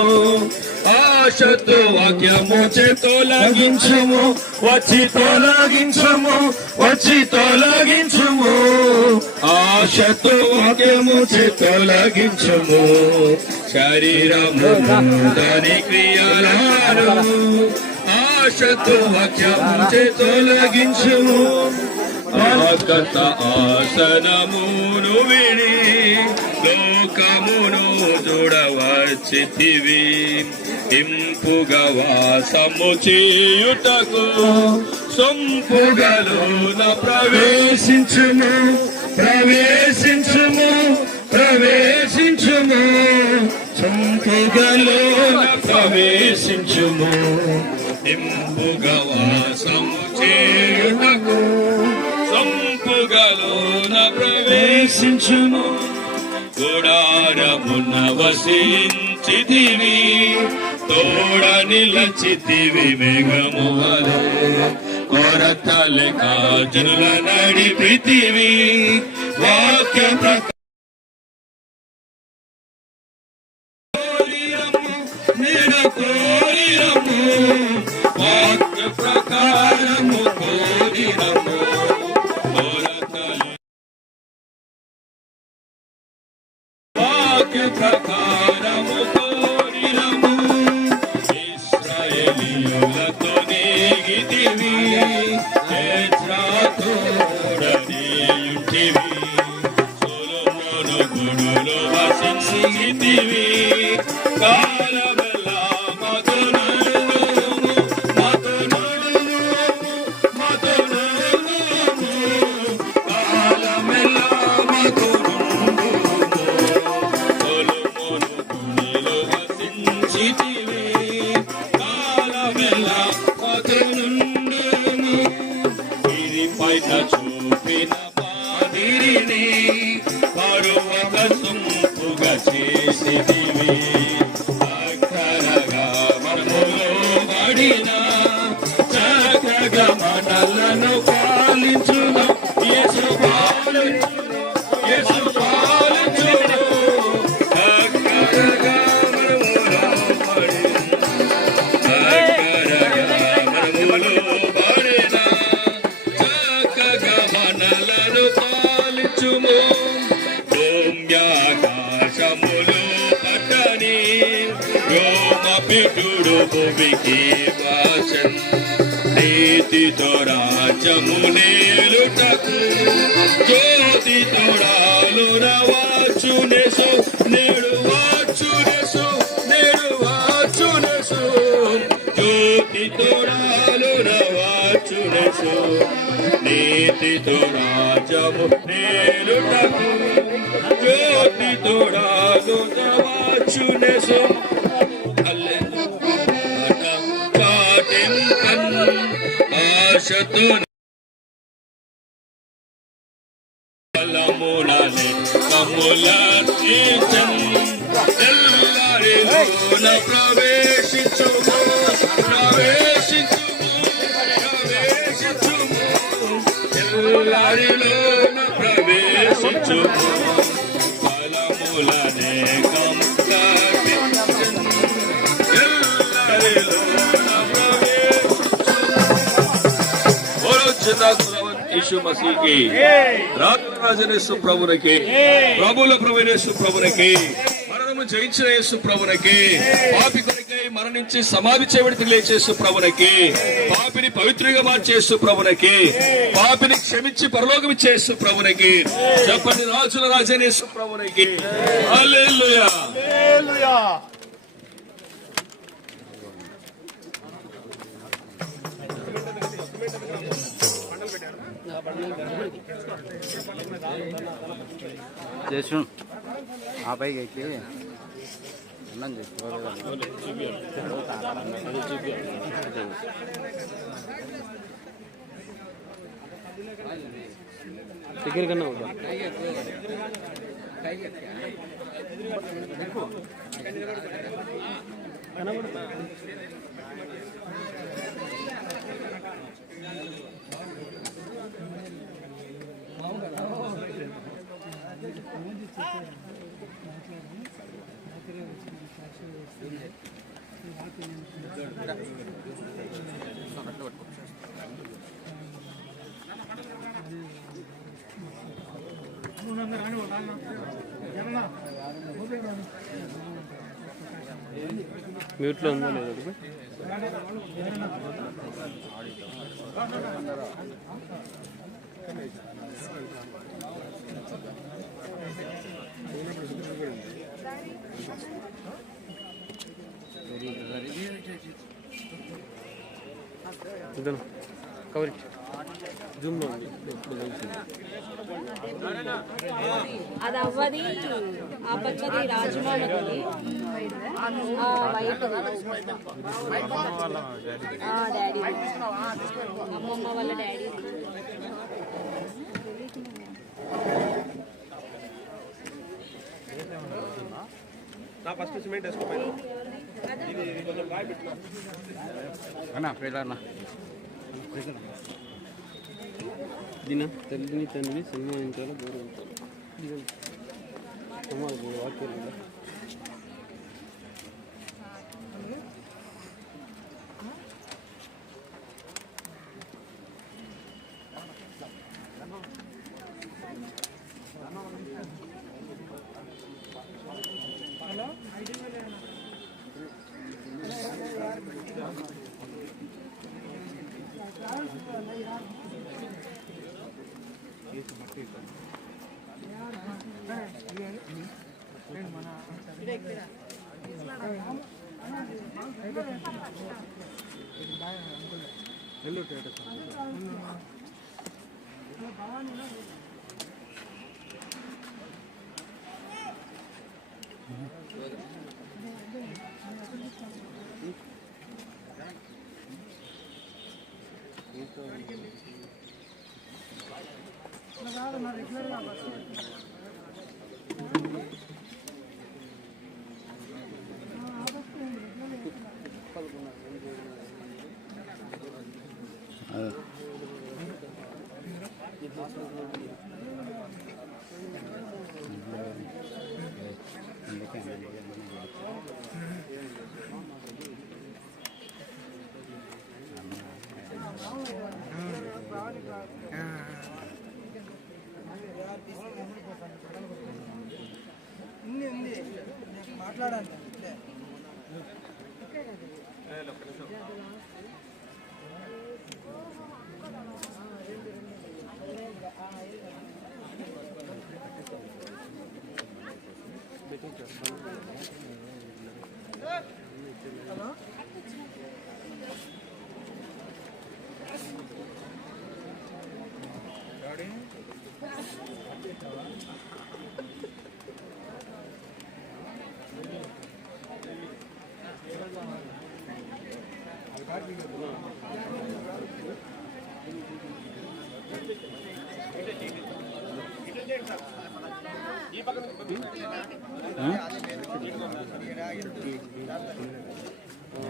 ఆశతో వాక్యము తొలగించుము వచ్చి తొలగించుము ఆశతో వాక్యము తొలగించుము శరీరమును దాని క్రియలను ఆశతో వాక్యము తొలగించుము ఆకత ఆసనమును విని లోకమును చూడవచ్చితివి ఇంపుగా వాసము చేయుటకు సొంపుగలోన ప్రవేశించుము సొంపుగలోన ప్రవేశించుము ఇంపుగా వాసము చేయుటకు సంపుగలోన ప్రవేశించుము గుడారమున వసించితివి తోడ నిలచితివి మేఘము వలె కొరత లేక జనుల నడిపితివి వాక్య కోరిరము వాక్య ప్రకారము కోరిరము ప్రకారము కోరిరము ఇశ్రాయేలీయులతో నీగితివి తోడనియుంటివి సొలొమోను గుడులో వసించితివి కాలమెల్లా మధునడుము కాలమెల్లా చూపిన మాదిరిని పరువక సొంపుగా చేసితివి అక్కరగా మనములో పడిన చక్కగా మనలను పాలించును యేసు పాలించును అక్కరగా మనములో పడిన మనలను పాలించుము భూమ్యాకాశములు పట్టని రోమపిటుడు భూమికి వాచన్ నీతితో రాజ్యము నేలుటకు జ్యోతి తోడాలు నవాచునేసు నేడు వాచునేసు జ్యోతి తోడాలు నవాచునేసు నీతితో రాజ్యము నేలుటకు జ్యోతి తోడాలు నవాచునేసు ఆశతో బలములని కమ్ములర్చించన్ ఎల్లరిలోన ప్రవేశించుము ఎల్లరిలోన ప్రవేశించుము బలములనే కమ్ములర్చించన్ ఎల్లరిలోన यीशु मसीह की రాజనేసు ప్రభునికి ప్రభుల ప్రభునేసు ప్రభునికి మరణము జయించిన యేసు ప్రభునికి పాపి కొరకై మరణించి సమాధి చేయబడి లేచేసు ప్రభునికి పాపిని పవిత్రంగా మార్చేసు ప్రభునికి పాపిని క్షమించి పరలోకం ఇచ్చేసు ప్రభునికి చెప్పండి రాజుల రాజనేసు ప్రభునికి హల్లెలూయా హల్లెలూయా. చేసు ఆ పైకి ఎక్కి అన్నం చేసుకోవాలి. దగ్గర కన్నా మ్యూట్లో ఉందా లేదా? కవర్ జూమ్ లో ఉంది. అది అవ్వది ఆ పచ్చది రాజమామది డాడీ అమ్మమ్మ వాళ్ళ డాడీ. నా ఫస్ట్ సిమెంట్ వేసుకోపోయినా ఇది కొంచెం బాగా పెట్టినా అన్నా పేదన్నా దిన తల్లిని తండ్రిని సన్మానించాలి, గౌరవించాలి. సమాజం వాక్యాలు మాట్లాడాలి.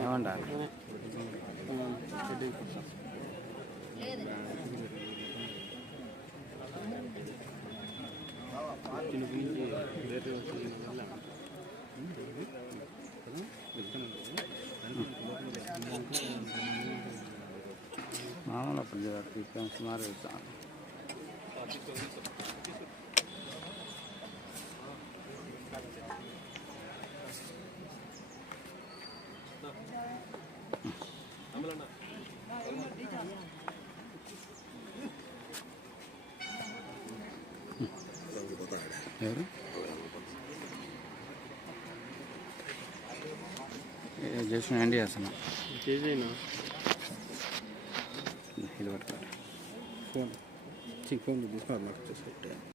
ఏమంటారు? మామూలు అప్పుడు సుమారు ఎవరు చేసిన ఏంటి చేస్తున్నా చేసేనా ఇది పట్టుకోండి ఫోన్ తీసుకోండి నాకు